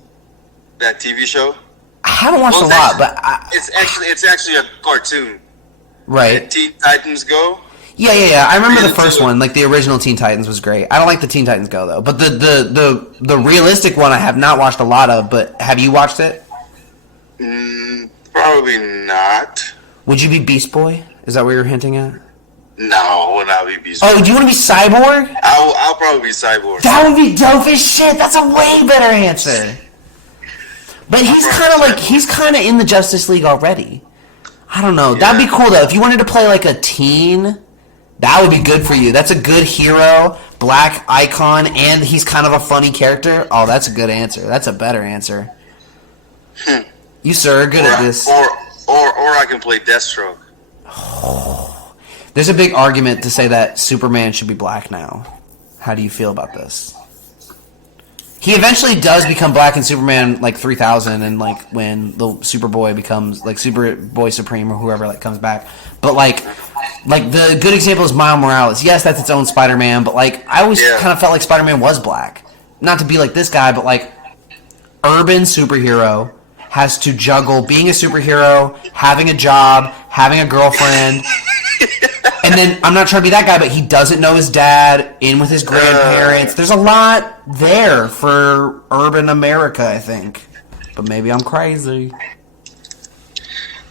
that TV show. I haven't watched a lot, but it's actually a cartoon. Right. Teen Titans Go. Yeah. I remember the first one, like the original Teen Titans was great. I don't like the Teen Titans Go though, but the realistic one I have not watched a lot of. But have you watched it? Probably not. Would you be Beast Boy? Is that what you're hinting at? No, I would not be Beast Boy. Oh, do you want to be Cyborg? I'll probably be Cyborg. That would be dope as shit. That's a way better answer. But he's kind of in the Justice League already. I don't know. Yeah. That'd be cool though. If you wanted to play like a teen, that would be good for you. That's a good hero, black icon, and he's kind of a funny character. Oh, that's a good answer. That's a better answer. You sir are good at this. Or I can play Deathstroke. There's a big argument to say that Superman should be black now. How do you feel about this? He eventually does become black in Superman like 3000, and like when the Superboy becomes like Superboy Supreme or whoever like comes back. But like the good example is Miles Morales. Yes, that's its own Spider-Man, but like I always kind of felt like Spider-Man was black. Not to be like this guy, but like urban superhero has to juggle being a superhero, having a job, having a girlfriend. And then, I'm not trying to be that guy, but he doesn't know his dad, in with his grandparents. There's a lot there for urban America, I think. But maybe I'm crazy.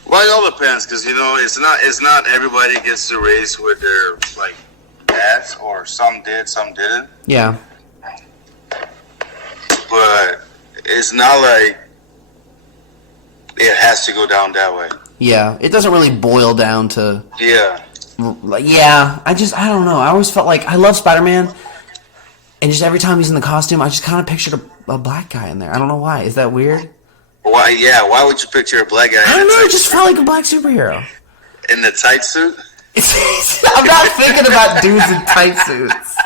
Well, it all depends, because, you know, it's not everybody gets to race with their, like, dads, or some did, some didn't. Yeah. But it's not like it has to go down that way. Yeah, it doesn't really boil down to... Yeah. Yeah, I don't know. I always felt like I love Spider-Man, and just every time he's in the costume, I just kind of pictured a black guy in there. I don't know why. Is that weird? Why? Yeah. Why would you picture a black guy? I don't know. It just felt like a black superhero in the tight suit. I'm not thinking about dudes in tight suits.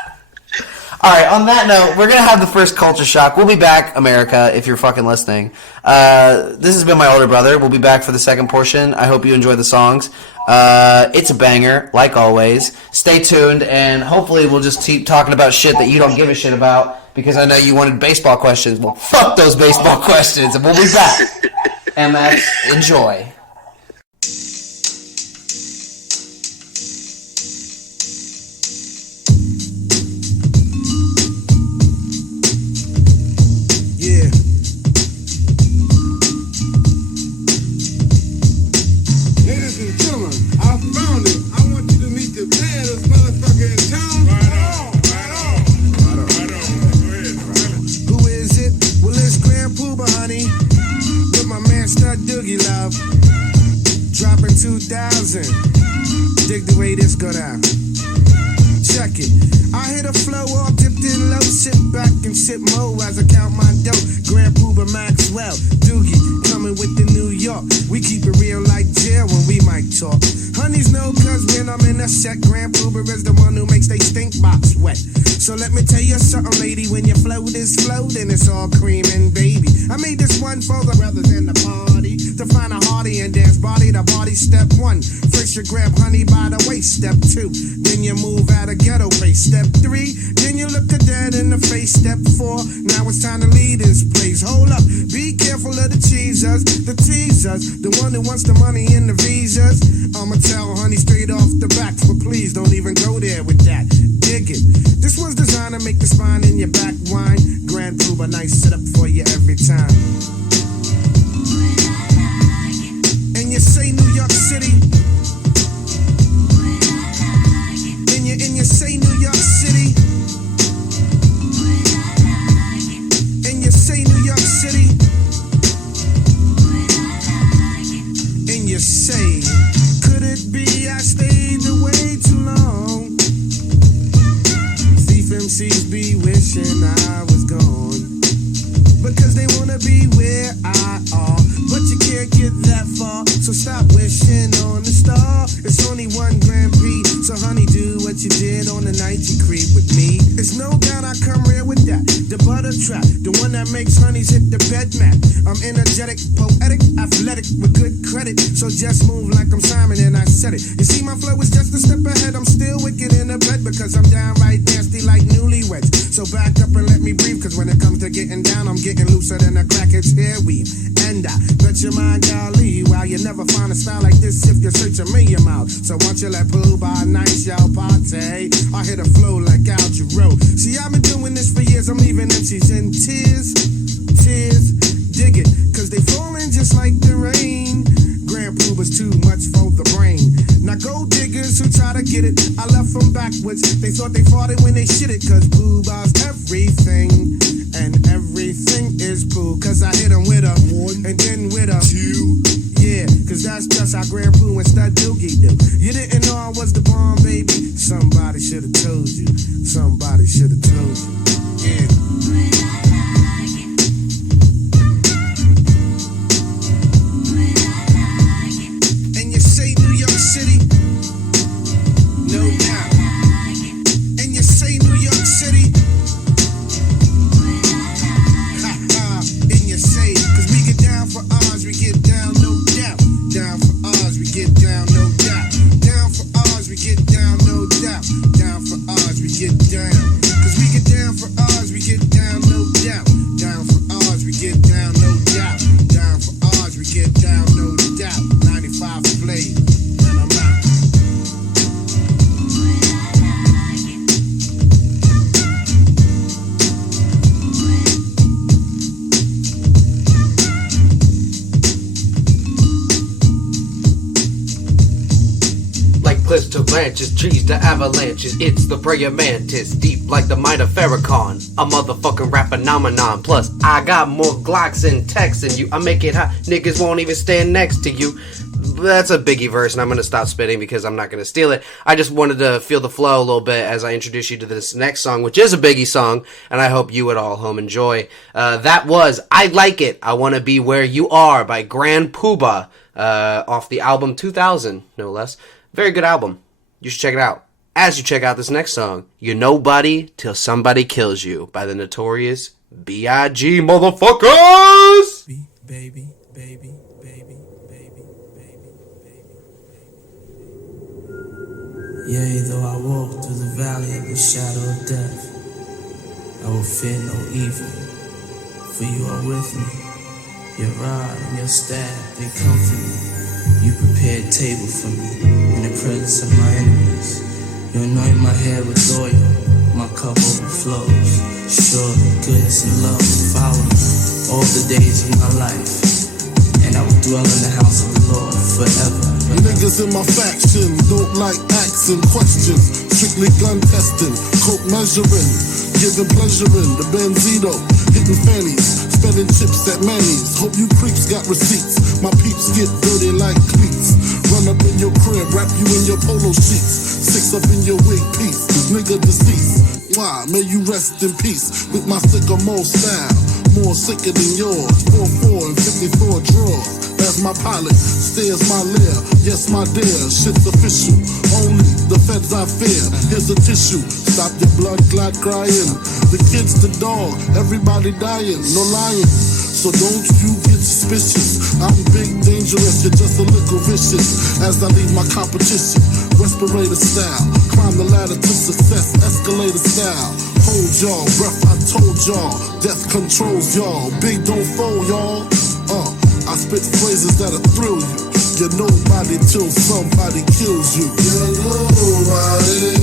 All right. On that note, we're gonna have the first culture shock. We'll be back, America, if you're fucking listening. This has been my older brother. We'll be back for the second portion. I hope you enjoy the songs. It's a banger, like always. Stay tuned, and hopefully we'll just keep talking about shit that you don't give a shit about, because I know you wanted baseball questions. Well, fuck those baseball questions, and we'll be back. And that's enjoy. Yeah. Ladies and gentlemen, I found it. I want you to meet the baddest motherfucker in town. Right on. Go ahead. Who is it? Well, it's Grand Pooba, honey. With my man Stud Doogie Love. Dropping 2,000. Dig the way this go down. Check it. I hit a flow all dipped in low. Sit back and sip mo as I count my dough. Grand Pooba Maxwell, Doogie, coming with the New York. We keep it real like jail when we might talk. Honeys know, cause when I'm in a set, Grand Pooba is the one who makes they stink box wet. So let me tell you something, lady, when your float is flow, then it's all cream and baby. I made this one for the brothers in the party, to find a hearty and dance body to body. Step one, first you grab honey by the waist. Step two, then you move at a ghetto pace. Step three, then you look a dad in the face. Step four, now it's time to leave this place. Hold up, be careful of the cheesers, the teasers, the one who wants the money and the visas. I'ma tell honey straight off the back, but please don't even go there with that. Dig it. This one's designed to make the spine in your back whine. Grand Pooba, nice setup for you every time. you say? Could it be I stayed away too long? Thief MCs be wishing I was gone, because they wanna be where I are, but you can't get that far, so stop wishing on the star. It's only one Grand Prix, so honey, do what you did on the night you creep with me. It's no doubt I come real with that, the butter trap, the one that makes honeys hit the bed mat. I'm energetic, poetic, athletic, with good credit, so just move like I'm Simon and I said it. You see my flow is just a step ahead, I'm still wicked in the bed, because I'm downright nasty like newlyweds. So back up and let me breathe, cause when it comes to getting down, I'm getting looser than a crackhead's hair weave. And I bet your mind, golly, wow, you never find a style like this if you search a million miles. So once you let Pooh by night, y'all party, I hit a flow like Al Jarreau. See, I've been doing this for years, I'm leaving MCs in tears, tears, dig it, cause they falling just like the rain. Grand Pooh was too much for the brain. Now gold diggers who try to get it, I left them backwards. They thought they fought it when they shit it, cause Pooh buys everything, and everything is Pooh, cause I hit them with a one, and then with a two. Yeah, cause that's just how Grand Pooh and Stud Doogie do. You didn't know I was the bomb, baby? Somebody should've told you. Somebody should've told you. Yeah. And you say New York City? No doubt. And you say New York City? Ha ha. And you say, cause we get down for ours, we get down, no doubt. Down for ours, we get down, no doubt. Down for ours, we get down, no doubt. Down for ours, we get down. Cause we get down for ours, we get down, no doubt. Down for ours, we get down, no doubt. Down for ours, we get down, no doubt. 95 play, and I'm out. Like cliffs to ranches, trees to avalanches, it's the prayer mantis, deep like the might of Farrakhan. A motherfucking rap phenomenon. Plus, I got more Glocks and texts than you. I make it hot, niggas won't even stand next to you. That's a Biggie verse, and I'm gonna stop spitting because I'm not gonna steal it. I just wanted to feel the flow a little bit as I introduce you to this next song, which is a Biggie song, and I hope you at all home enjoy. That was I Like It, I Wanna Be Where You Are by Grand Poobah, off the album 2000, no less. Very good album. You should check it out. As you check out this next song, You're Nobody Till Somebody Kills You by the Notorious B.I.G. motherfuckers! Baby, baby, baby, baby, baby, baby. Yea, though I walk through the valley of the shadow of death, I will fear no evil, for you are with me. Your rod and your staff, they comfort me. You prepare a table for me in the presence of my enemies. You anoint my head with oil, my cup overflows. Surely goodness and love will follow me all the days of my life, and I will dwell in the house of the Lord forever. Niggas in my faction don't like asking questions. Strictly gun testing, coke measuring, giving pleasure in the Benzito, hitting fannies, spending chips at Manny's. Hope you creeps got receipts. My peeps get dirty like cleats. Run up in your crib, wrap you in your polo sheets. 6 up in your wig piece, nigga deceased. Why? May you rest in peace with my sycamore style. More sicker than yours. 4-4 and 54 drawers. As my pilot steers my leer. Yes, my dear, shit's official. Only the feds I fear. Here's a tissue. Stop your blood clot crying. The kid's the dog. Everybody dying. No lying. So don't you get suspicious. I'm big, dangerous. You're just a little vicious. As I leave my competition. Respirator style. Climb the ladder to success. Escalator style. Hold y'all. Breath I told y'all. Death controls y'all. Big don't fold y'all. I spit phrases that'll thrill you. You're nobody till somebody kills you. You're nobody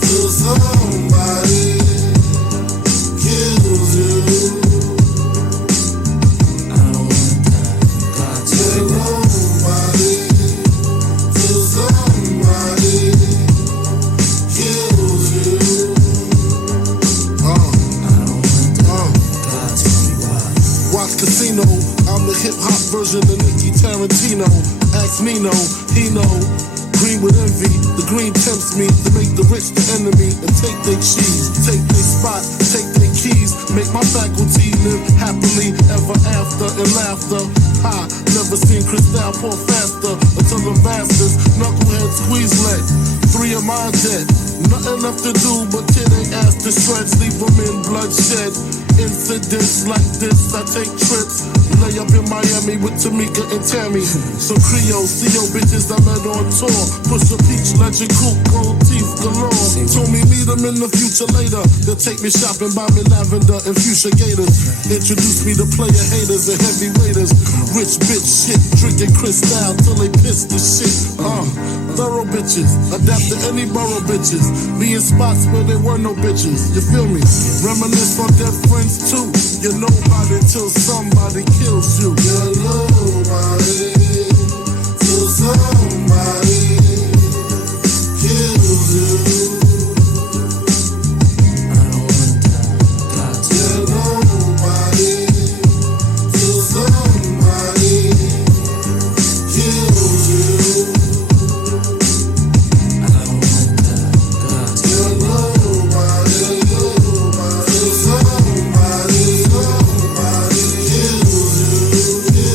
till somebody kills you. I don't want that. God, you're nobody till somebody kills you. I don't want that. God, tell me why. Watch Casino. I'm the hip-hop version of Nicky Tarantino. Ask Nino, he know. Green with envy, the green tempts me to make the rich the enemy and take their cheese, take their spot, take their keys, make my faculty live happily ever after in laughter. Ha, never seen Cristal pour faster until the bastards, knucklehead squeeze legs. 3 of mine dead, nothing left to do but tear they ass to shreds, leave them in bloodshed. Incidents like this, I take trips, lay up in Miami with Tamika and Tammy. Some Creole, CO bitches I met on tour. Push a peach, legend, cool, gold teeth galore. Told me meet them in the future later. They'll take me shopping, buy me lavender and fuchsia gators. Introduce me to player haters and heavyweights. Rich bitch shit, drinking Cristal till they piss the shit. Thorough bitches, adapt to any borough bitches. Be in spots where there were no bitches. You feel me? Reminisce on dead friends too. You're nobody till somebody kills you. You're nobody till somebody kills you. I don't want that. You're nobody till somebody kills you. I don't want that. You're nobody till somebody kills you.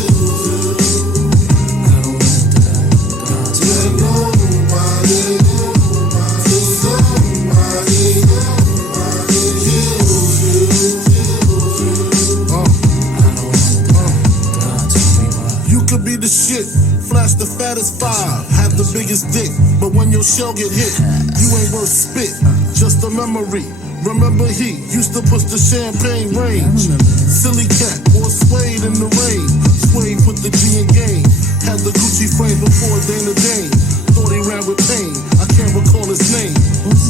I don't want that. You're nobody till somebody kills you. You could be the shit, flash the fattest 5, have the biggest dick, but when your shell get hit, you ain't worth spit, just a memory. Remember he used to push the champagne range. Silly cat, or Suede in the rain. Suede put the G in game. Had the Gucci frame before Dana Dane. Thought he ran with pain, I can't recall his name.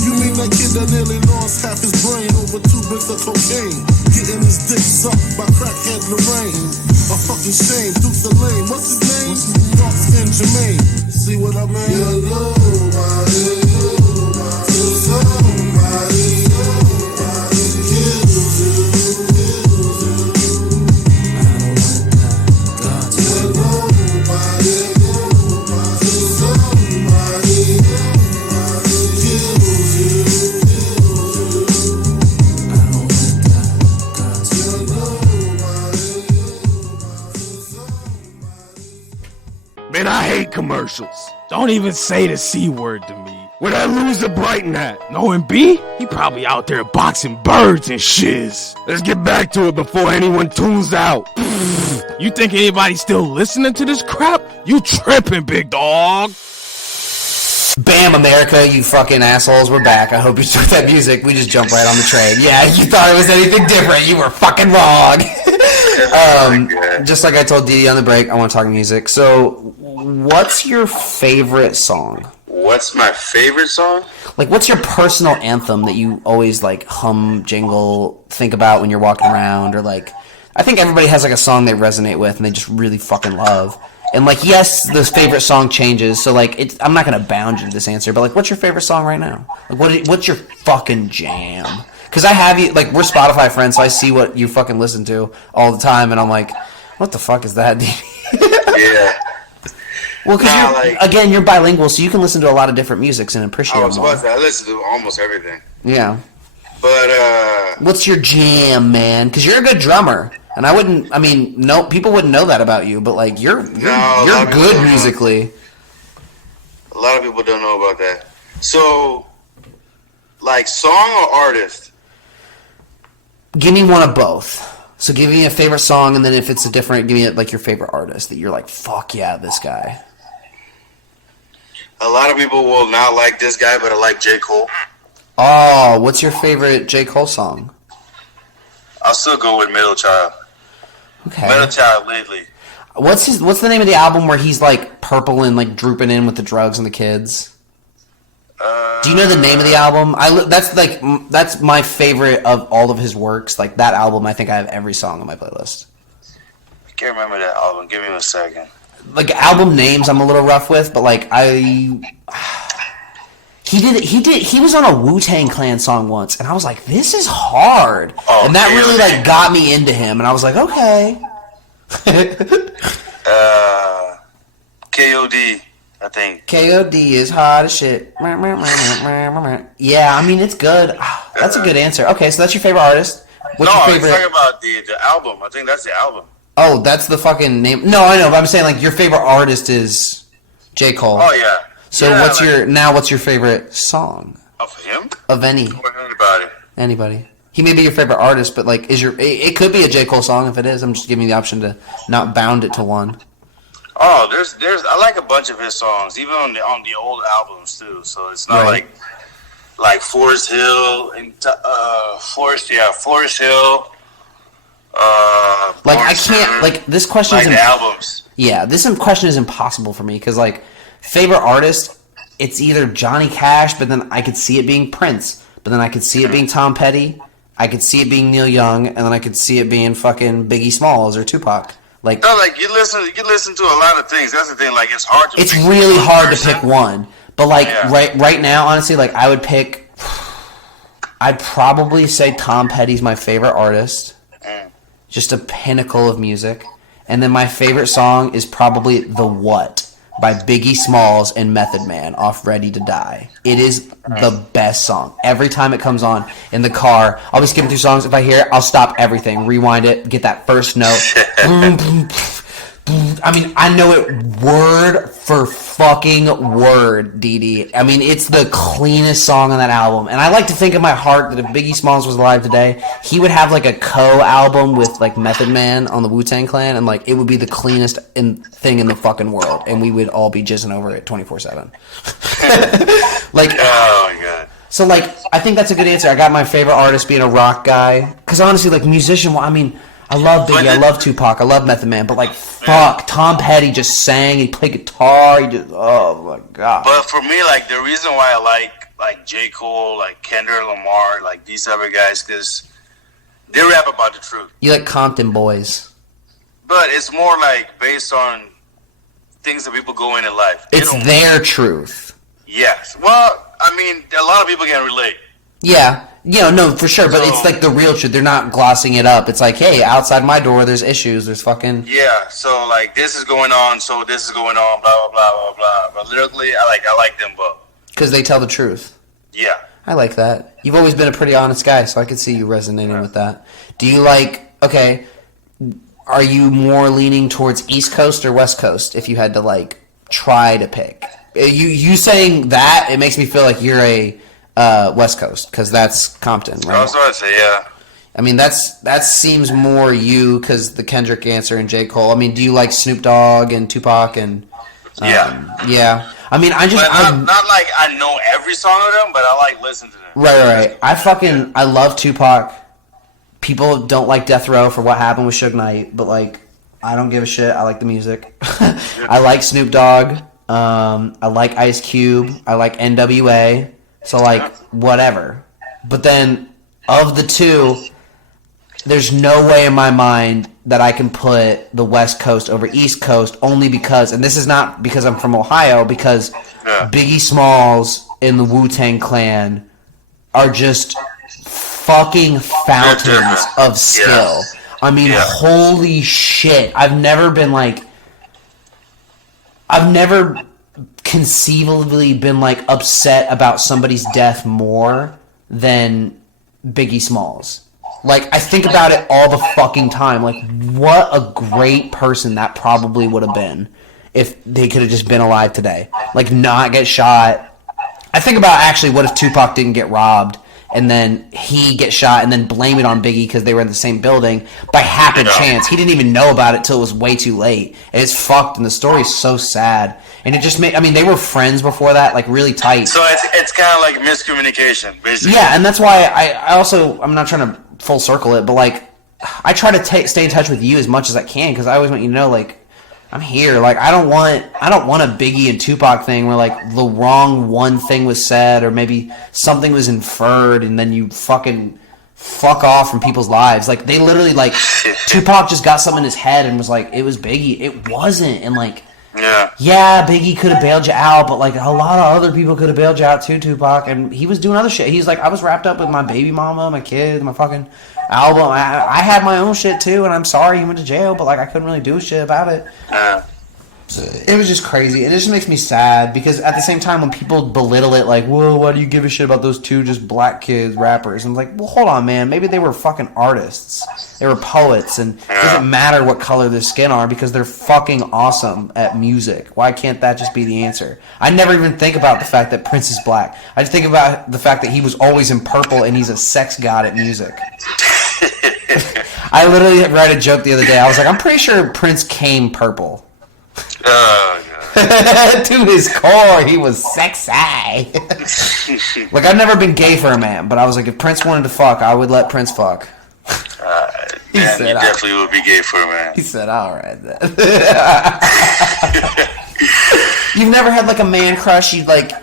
You mean that kid that nearly lost half his brain over 2 bricks of cocaine? Getting his dick sucked by crackhead Lorraine. A fucking shame, Dukes of Lane. What's his name? Dark skin Jermaine. See what I mean? You're nobody till somebody kills you. I don't want that. You're nobody till somebody kills you. I don't want that. You're nobody till somebody. Man, I hate commercials. Don't even say the C word to me. Where'd I lose the Brighton at? Knowing B? He probably out there boxing birds and shiz. Let's get back to it before anyone tunes out. You think anybody's still listening to this crap? You tripping, big dog. Bam, America, you fucking assholes, we're back. I hope you took that music. We just jumped right on the train. Yeah, you thought it was anything different. You were fucking wrong. Just like I told Didi on the break, I want to talk music. So, what's your favorite song? What's my favorite song? Like, what's your personal anthem that you always, like, hum, jingle, think about when you're walking around? Or, like, I think everybody has, like, a song they resonate with and they just really fucking love. And, like, yes, the favorite song changes, so, like, I'm not going to bound you to this answer, but, like, what's your favorite song right now? Like, what's your fucking jam? Because I have you, like, we're Spotify friends, so I see what you fucking listen to all the time, and I'm like, what the fuck is that, Yeah. Well, because again, you're bilingual, so you can listen to a lot of different musics and appreciate them more. I listen to almost everything. Yeah. But, what's your jam, man? Because you're a good drummer. And no, people wouldn't know that about you, but, like, you're good musically. A lot of people don't know about that. So, like, song or artist? Give me one of both. So give me a favorite song, and then if it's a different, give me, like, your favorite artist that you're like, fuck yeah, this guy. A lot of people will not like this guy, but I like J. Cole. Oh, what's your favorite J. Cole song? I'll still go with Middle Child. Okay. Middle Child lately. What's the name of the album where he's, like, purple and, like, drooping in with the drugs and the kids? Do you know the name of the album? That's my favorite of all of his works. Like, that album, I think I have every song on my playlist. I can't remember that album. Give me a second. Like, album names I'm a little rough with, but, like, he was on a Wu-Tang Clan song once, and I was like, this is hard. Oh, and that really, like, got me into him, and I was like, okay. KOD, I think. KOD is hot as shit. Yeah, I mean, it's good. That's a good answer. Okay, so that's your favorite artist. What's your favorite? I was talking about the album. I think that's the album. Oh, that's the fucking name. No, I know, but I'm saying, like, your favorite artist is J. Cole. Oh, yeah. So yeah, what's your favorite song? Of him? Of any. Or anybody. Anybody. He may be your favorite artist, but, like, it could be a J. Cole song if it is. I'm just giving you the option to not bound it to one. Oh, there's I like a bunch of his songs, even on the old albums too. So it's not like Forest Hill and Forest Hill. Like I can't like this question like is the albums. Yeah, this question is impossible for me because like favorite artist, it's either Johnny Cash, but then I could see it being Prince, but then I could see it being Tom Petty, I could see it being Neil Young, and then I could see it being fucking Biggie Smalls or Tupac. Like, no, like you listen to a lot of things. That's the thing. Like it's hard to. It's really hard to pick one. But like right now, honestly, like I would pick. I'd probably say Tom Petty's my favorite artist. Just a pinnacle of music. And then my favorite song is probably The What by Biggie Smalls and Method Man off Ready to Die. It is the best song. Every time it comes on in the car, I'll be skipping through songs. If I hear it, I'll stop everything, rewind it, get that first note. I mean, I know it word for fucking word, Didi. I mean, it's the cleanest song on that album. And I like to think in my heart that if Biggie Smalls was alive today, he would have like a co-album with like Method Man on the Wu-Tang Clan, and like it would be the cleanest thing in the fucking world, and we would all be jizzing over it 24/7. Like, oh my god. So like, I think that's a good answer. I got my favorite artist being a rock guy, because honestly, like musician, I mean, I love Biggie, I love Tupac, I love Method Man, but like, fuck, Tom Petty just sang, he played guitar, he just, oh my god. But for me, like, the reason why I like J. Cole, like Kendrick Lamar, like these other guys, because they rap about the truth. You like Compton Boys. But it's more like based on things that people go in life. It's their truth. Yes. Well, I mean, a lot of people can relate. Yeah. Yeah, no, for sure, but it's like the real truth. They're not glossing it up. It's like, hey, outside my door, there's issues. There's fucking... Yeah, so, like, this is going on, so this is going on, blah, blah, blah, blah, blah. But lyrically, I like them both. Because they tell the truth. Yeah. I like that. You've always been a pretty honest guy, so I could see you resonating with that. Do you like... Okay, are you more leaning towards East Coast or West Coast if you had to, like, try to pick? You saying that, it makes me feel like you're a... West Coast, because that's Compton, right? I was about to say, yeah. I mean, that seems more you, because the Kendrick answer and J. Cole. I mean, do you like Snoop Dogg and Tupac and... Yeah. I mean, I just... Not like I know every song of them, but I like listening to them. Right. I love Tupac. People don't like Death Row for what happened with Suge Knight, but, like, I don't give a shit. I like the music. I like Snoop Dogg. I like Ice Cube. I like NWA. So, like, whatever. But then, of the two, there's no way in my mind that I can put the West Coast over East Coast only because, and this is not because I'm from Ohio, because Biggie Smalls and the Wu-Tang Clan are just fucking fountains of skill. I mean, holy shit. I've never conceivably been like upset about somebody's death more than Biggie Smalls. Like, I think about it all the fucking time. Like, what a great person that probably would have been if they could have just been alive today. Like, not get shot. I think about, actually, what if Tupac didn't get robbed and then he gets shot and then blame it on Biggie because they were in the same building by happen chance. He didn't even know about it till it was way too late. And it's fucked, and the story's so sad. And it just made... I mean, they were friends before that, like, really tight. So it's kind of like miscommunication, basically. Yeah, and that's why I also... I'm not trying to full circle it, but, like, I try to stay in touch with you as much as I can, because I always want you to know, like, I'm here. Like, I don't want a Biggie and Tupac thing where, like, the wrong one thing was said or maybe something was inferred and then you fucking fuck off from people's lives. Like, they literally, like, Tupac just got something in his head and was like, it was Biggie. It wasn't. And, like... Yeah, Biggie could have bailed you out, but like a lot of other people could have bailed you out too, Tupac. And he was doing other shit. He's like, I was wrapped up with my baby mama, my kids, my fucking album. I had my own shit too, and I'm sorry he went to jail, but like I couldn't really do shit about it. It was just crazy. It just makes me sad because at the same time when people belittle it like, whoa, why do you give a shit about those two just black kids rappers? I'm like, well, hold on, man. Maybe they were fucking artists. They were poets, and it doesn't matter what color their skin are because they're fucking awesome at music. Why can't that just be the answer? I never even think about the fact that Prince is black. I just think about the fact that he was always in purple and he's a sex god at music. I literally read a joke the other day. I was like, I'm pretty sure Prince came purple. Oh, God. To his core, he was sexy. Like, I've never been gay for a man, but I was like, if Prince wanted to fuck, I would let Prince fuck. He man, said, you definitely would be gay for a man. He said, all right, then. You've never had, like, a man crush? You'd, like...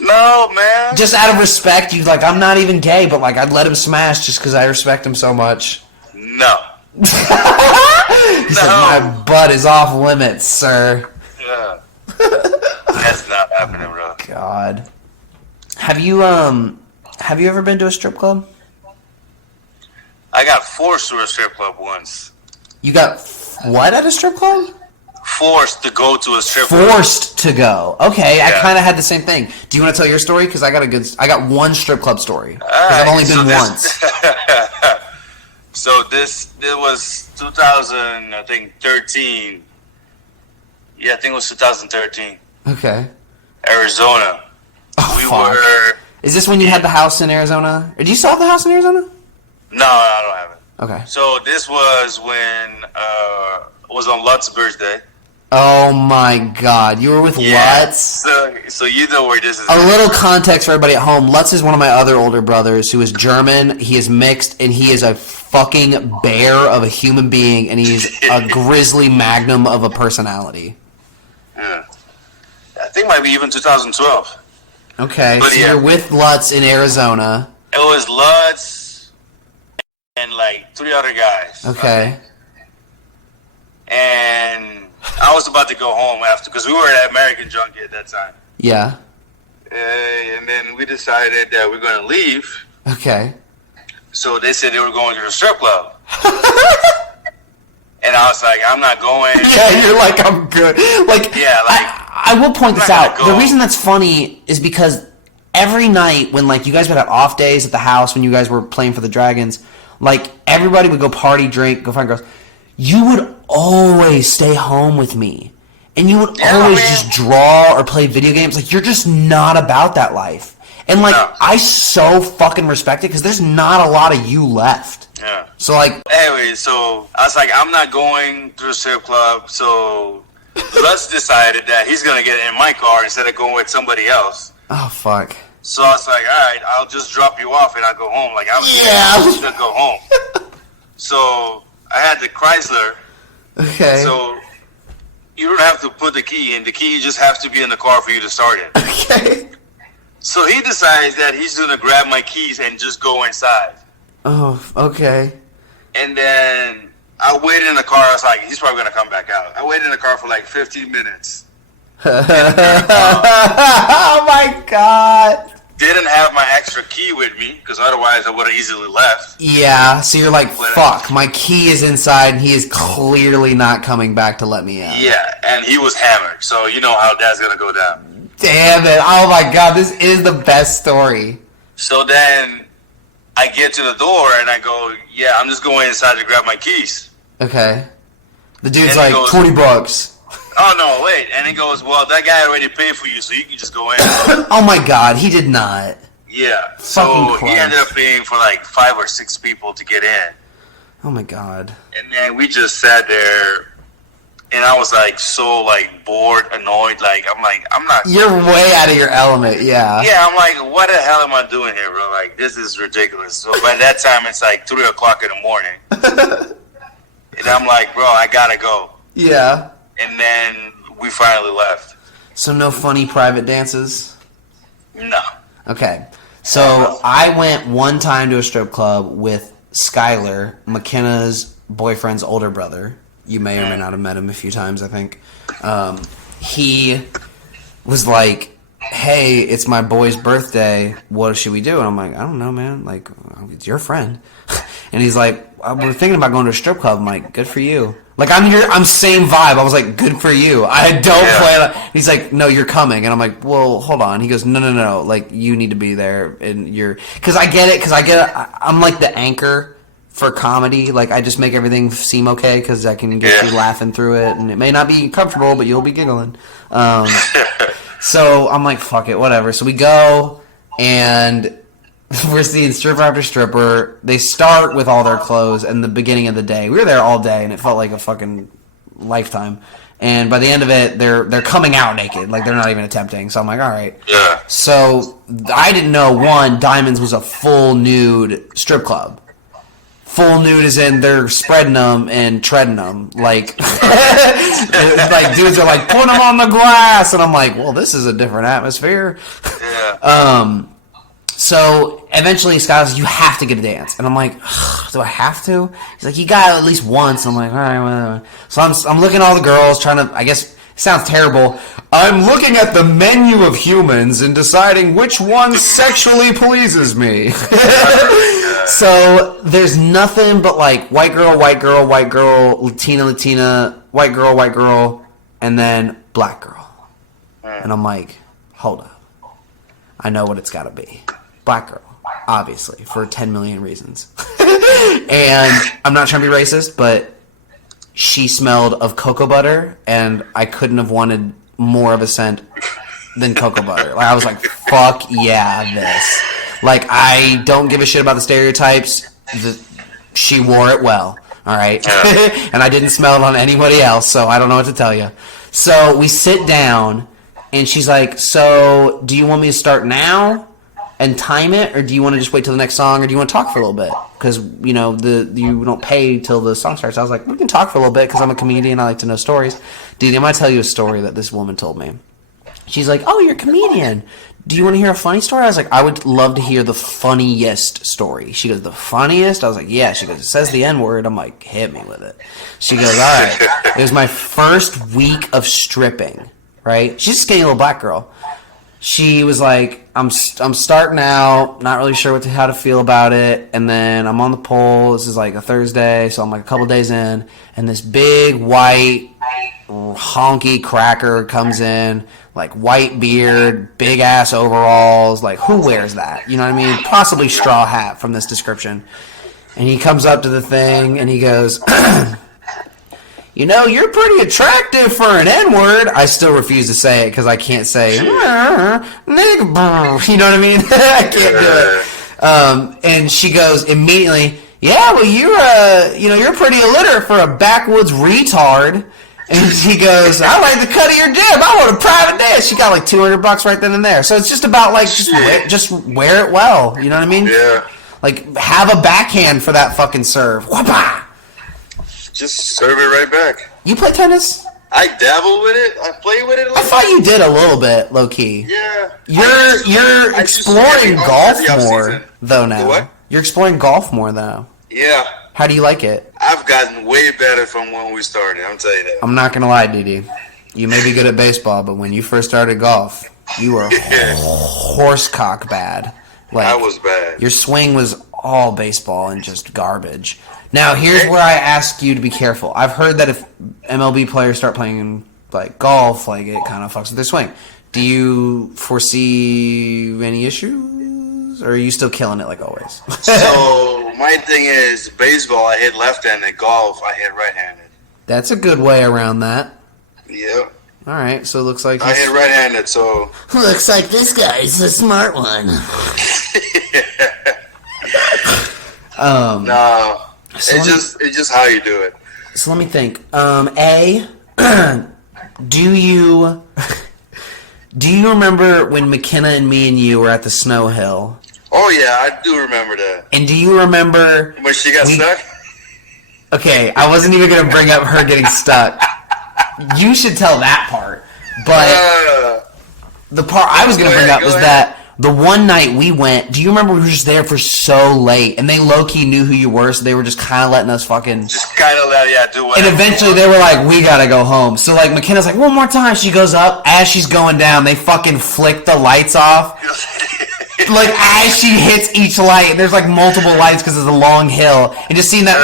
No, man. Just out of respect, you'd, like, I'm not even gay, but, like, I'd let him smash just because I respect him so much. No. He said, my butt is off limits, sir. Yeah. That's not happening, bro. God. Have you ever been to a strip club? I got forced to a strip club once. You got what at a strip club? Forced to go to a strip club. Forced to go. Okay, yeah. I kind of had the same thing. Do you want to tell your story? Because I got one strip club story. Because I've only been once. So this was 2013. Yeah, I think it was 2013. Okay. Arizona. Fuck. Is this when you had the house in Arizona? Or do you still have the house in Arizona? No, I don't have it. Okay. So this was when it was on Lutz's birthday. Oh my God! You were with Lutz. So you know where this is. A little context for everybody at home. Lutz is one of my other older brothers who is German. He is mixed, and he is a fucking bear of a human being, and he's a grizzly magnum of a personality. Yeah. I think it might be even 2012. Okay, but so you're with Lutz in Arizona. It was Lutz and like 3 other guys. Okay. And I was about to go home after, because we were at American Junkie at that time. Yeah. And then we decided that we're going to leave. Okay. So they said they were going to the strip club. And I was like, I'm not going. Yeah, you're like, I'm good. Like, yeah, like I will point this out. The reason that's funny is because every night when, like, you guys would have off days at the house when you guys were playing for the Dragons, like, everybody would go party, drink, go find girls. You would always stay home with me. And you would always just draw or play video games. Like, you're just not about that life. And, like, I so fucking respect it because there's not a lot of you left. Yeah. So, like... Anyway, so I was like, I'm not going to the strip club. So Lutz decided that he's going to get in my car instead of going with somebody else. Oh, fuck. So I was like, all right, I'll just drop you off and I'll go home. Like, I'm just going to go home. So I had the Chrysler. Okay. So you don't have to put the key in. The key just has to be in the car for you to start it. Okay. So he decides that he's going to grab my keys and just go inside. Oh, okay. And then I waited in the car. I was like, he's probably going to come back out. I waited in the car for like 15 minutes. Oh, my God. Didn't have my extra key with me because otherwise I would have easily left. Yeah, so you're like, fuck, my key is inside and he is clearly not coming back to let me out. Yeah, and he was hammered. So you know how that's going to go down. Damn it. Oh, my God. This is the best story. So then I get to the door and I go, yeah, I'm just going inside to grab my keys. Okay. The dude's like, goes, $20. Oh, no, wait. And he goes, well, that guy already paid for you, so you can just go in. Oh, my God. He did not. Yeah. So he ended up paying for like 5 or 6 people to get in. Oh, my God. And then we just sat there. And I was like so like bored, annoyed. Like I'm not. You're way out of your element, yeah. Yeah, I'm like, what the hell am I doing here, bro? Like this is ridiculous. So by that time, it's like 3 o'clock in the morning, and I'm like, bro, I gotta go. Yeah. And then we finally left. So no funny private dances? No. Okay. So I went one time to a strip club with Skylar, McKenna's boyfriend's older brother. You may or may not have met him a few times, I think. He was like, hey, it's my boy's birthday. What should we do? And I'm like, I don't know, man. Like, it's your friend. And he's like, we're thinking about going to a strip club. I'm like, good for you. Like, I'm same vibe. I was like, good for you. I don't play like... He's like, no, you're coming. And I'm like, well, hold on. He goes, no. Like, you need to be there. And you're... Because I get it. I'm like the anchor for comedy. Like, I just make everything seem okay because I can get you laughing through it. And it may not be comfortable, but you'll be giggling. So I'm like, fuck it, whatever. So we go, and we're seeing stripper after stripper. They start with all their clothes in the beginning of the day. We were there all day, and it felt like a fucking lifetime. And by the end of it, they're coming out naked. Like, they're not even attempting. So I'm like, all right. Yeah. So I didn't know, one, Diamonds was a full nude strip club. Full nude is in they're spreading them and treading them. Like, like dudes are like, put them on the glass. And I'm like, well, this is a different atmosphere. Yeah. So eventually Scott says, you have to get a dance. And I'm like, do I have to? He's like, you got it at least once. I'm like, all right, whatever. So I'm looking at all the girls, trying to, I guess, it sounds terrible. I'm looking at the menu of humans and deciding which one sexually pleases me. So there's nothing but like white girl, Latina, white girl, and then black girl. And I'm like, hold up. I know what it's got to be. Black girl, obviously, for 10 million reasons. And I'm not trying to be racist, but she smelled of cocoa butter, and I couldn't have wanted more of a scent than cocoa butter. Like, I was like, fuck yeah, this. Like, I don't give a shit about the stereotypes. She wore it well, all right? And I didn't smell it on anybody else, so I don't know what to tell you. So we sit down, and she's like, so do you want me to start now and time it, or do you want to just wait till the next song, or do you want to talk for a little bit? Because, you know, you don't pay till the song starts. I was like, we can talk for a little bit because I'm a comedian. I like to know stories. Didi, I'm going to tell you a story that this woman told me. She's like, oh, you're a comedian. Do you want to hear a funny story? I was like, I would love to hear the funniest story. She goes, the funniest? I was like, yeah. She goes, it says the N-word. I'm like, hit me with it. She goes, all right. It was my first week of stripping, right? She's a skinny little black girl. She was like, I'm starting out, not really sure how to feel about it, and then I'm on the pole. This is like a Thursday, so I'm like a couple days in, and this big white honky cracker comes in, like white beard, big ass overalls, like who wears that? You know what I mean? Possibly straw hat from this description. And he comes up to the thing, and he goes, you know, you're pretty attractive for an N-word. I still refuse to say it because I can't say, nigga, you know what I mean? I can't do it. And she goes immediately, yeah, well, you're pretty illiterate for a backwoods retard. And he goes, I like the cut of your dip. I want a private dance. She got like $200 right then and there. So it's just about like, just wear it well. You know what I mean? Yeah. Like, have a backhand for that fucking serve. Whapa! Just serve it right back. You play tennis? I dabble with it. I play with it a little I thought you did a little bit, low key. Yeah. You're exploring golf more though now. What? You're exploring golf more though. Yeah. How do you like it? I've gotten way better from when we started. I'm telling you that. I'm not gonna lie, Didi. You may be good at baseball, but when you first started golf, you were horsecock bad. Like, I was bad. Your swing was all baseball and just garbage. Now, here's where I ask you to be careful. I've heard that if MLB players start playing like golf, like it kind of fucks with their swing. Do you foresee any issues, or are you still killing it like always? So my thing is, baseball I hit left-handed, golf I hit right-handed. That's a good way around that. Yeah. All right, so it looks like I hit right-handed, so Looks like this guy's the smart one. no. So It's just how you do it. So let me think. A, do you remember when McKenna and me and you were at the Snow Hill? Oh yeah, I do remember that. And do you remember When she got stuck? Okay, I wasn't even gonna bring up her getting stuck. You should tell that part. But the part I was gonna bring up was that the one night we went, do you remember we were just there for so late, and they low-key knew who you were, so they were just kind of letting us fucking... Just kind of do whatever. And eventually they were like, we gotta go home. So like McKenna's like, one more time. She goes up. As she's going down, they fucking flick the lights off. Like as she hits each light, and there's like multiple lights because it's a long hill. And just seeing that...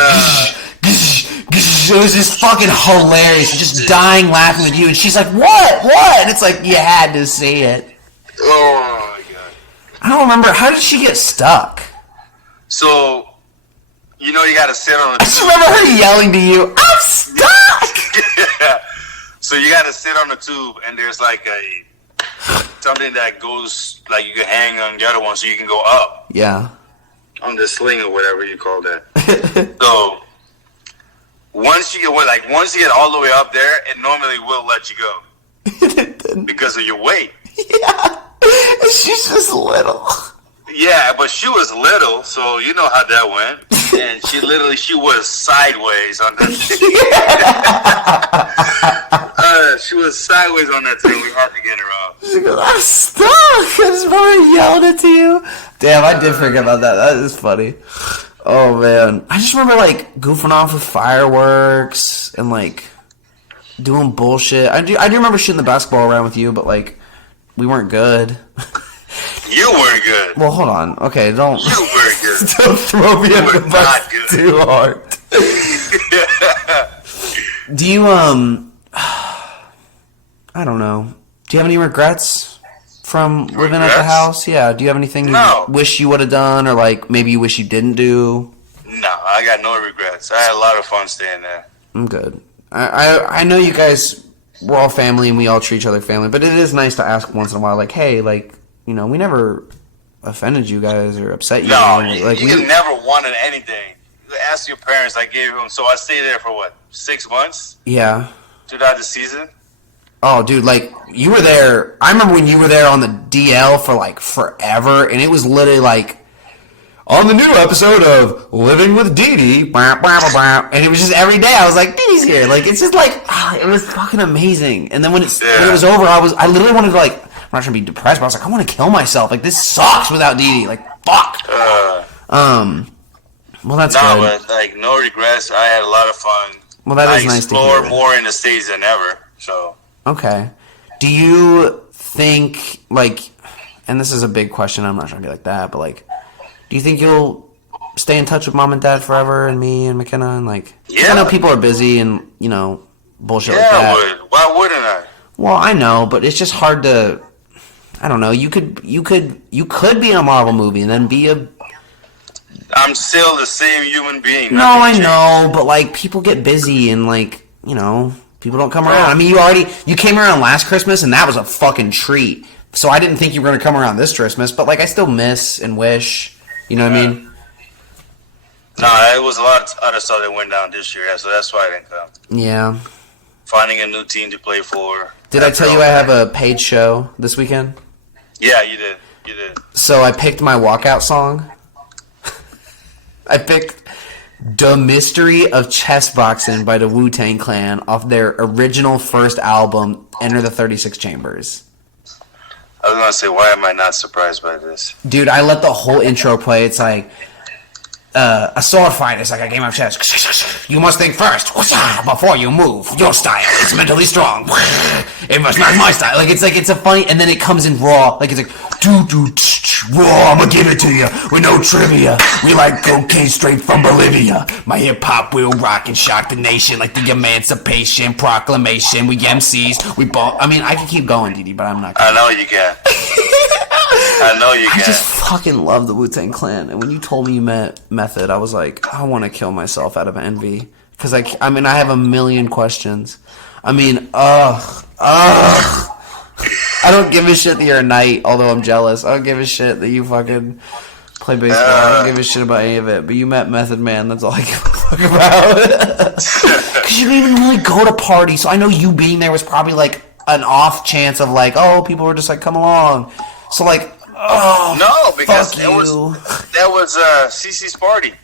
It was just fucking hilarious. Just dying laughing with you, and she's like, "What? What?" And it's like you had to see it. Oh my god! I don't remember. How did she get stuck? So, you know, you got to sit on. I just remember her yelling to you, "I'm stuck!" Yeah. So you got to sit on the tube, and there's like something that goes like you can hang on the other one, so you can go up. Yeah. On the sling or whatever you call that. So once you get all the way up there, it normally will let you go because of your weight. Yeah. She's just little. Yeah, but she was little, so you know how that went. And she was sideways on that thing. She was sideways on that thing. We had to get her off. She goes, "I'm stuck." I just remember yelling it to you. Damn, I did forget about that. That is funny. Oh man, I just remember like goofing off with fireworks and like doing bullshit. I do remember shooting the basketball around with you, but like we weren't good. You weren't good. Well, hold on. Okay, don't. You weren't good. Don't throw me under the bus too hard. Do you I don't know. Do you have any regrets from living at the house? Yeah. Do you have anything you wish you would have done, or like maybe you wish you didn't do? No, I got no regrets. I had a lot of fun staying there. I'm good. I know you guys. We're all family and we all treat each other family, but it is nice to ask once in a while, like, hey, like, you know, we never offended you guys or upset you. No, like, you never wanted anything. Ask your parents. I gave them. So I stayed there for what, 6 months? Yeah. Throughout the season. Oh, dude, like, you were there. I remember when you were there on the DL for, like, forever, and it was literally, like, on the new episode of Living with Didi, blah, blah, blah, blah, and it was just every day I was like, Didi's here. Like, it's just, like, it was fucking amazing. And then when it was over, I literally wanted to, like, I'm not trying to be depressed, but I was like, I want to kill myself. Like, this sucks without Didi. Like, fuck. Well, that's good. No, but, like, no regrets. I had a lot of fun. Well, that is nice to hear. I explored more in the States than ever, so... Okay. Do you think, like, and this is a big question, I'm not trying to be like that, but, like, do you think you'll stay in touch with mom and dad forever and me and McKenna? And, like, yeah. I know people are busy and, you know, bullshit like that. Yeah, I would. Why wouldn't I? Well, I know, but it's just hard to, I don't know, you could be in a Marvel movie and then be a... I'm still the same human being. No, I know, but, like, people get busy and, like, you know... People don't come around. I mean, you came around last Christmas, and that was a fucking treat. So I didn't think you were going to come around this Christmas, but, like, I still miss and wish. You know what I mean? No, it was a lot of other stuff that went down this year, so that's why I didn't come. Yeah. Finding a new team to play for. Did I tell you I have a paid show this weekend? Yeah, you did. You did. So I picked my walkout song. I picked... The Mystery of Chess Boxing by the Wu-Tang Clan off their original first album, Enter the 36 Chambers. I was going to say, why am I not surprised by this? Dude, I let the whole intro play. It's like, a sword fight is like a game of chess. You must think first before you move. Your style is mentally strong. It must not my style. Like it's a funny, and then it comes in raw. Like it's like raw. I'ma give it to you with no trivia. We like cocaine straight from Bolivia. My hip hop will rock and shock the nation like the Emancipation Proclamation. We MCs, we ball. I mean, I can keep going, Didi, but I'm not. I know you can. I know you can. I just fucking love the Wu-Tang Clan, and when you told me you met Method, I was like, I want to kill myself out of envy. Because, I have a million questions. I mean, I don't give a shit that you're a knight, although I'm jealous. I don't give a shit that you fucking play baseball. I don't give a shit about any of it. But you met Method Man, that's all I give a fuck about. Because you didn't even really go to parties, so I know you being there was probably, like, an off chance of, like, oh, people were just like, come along. So, like, oh, no, because that was CC's party.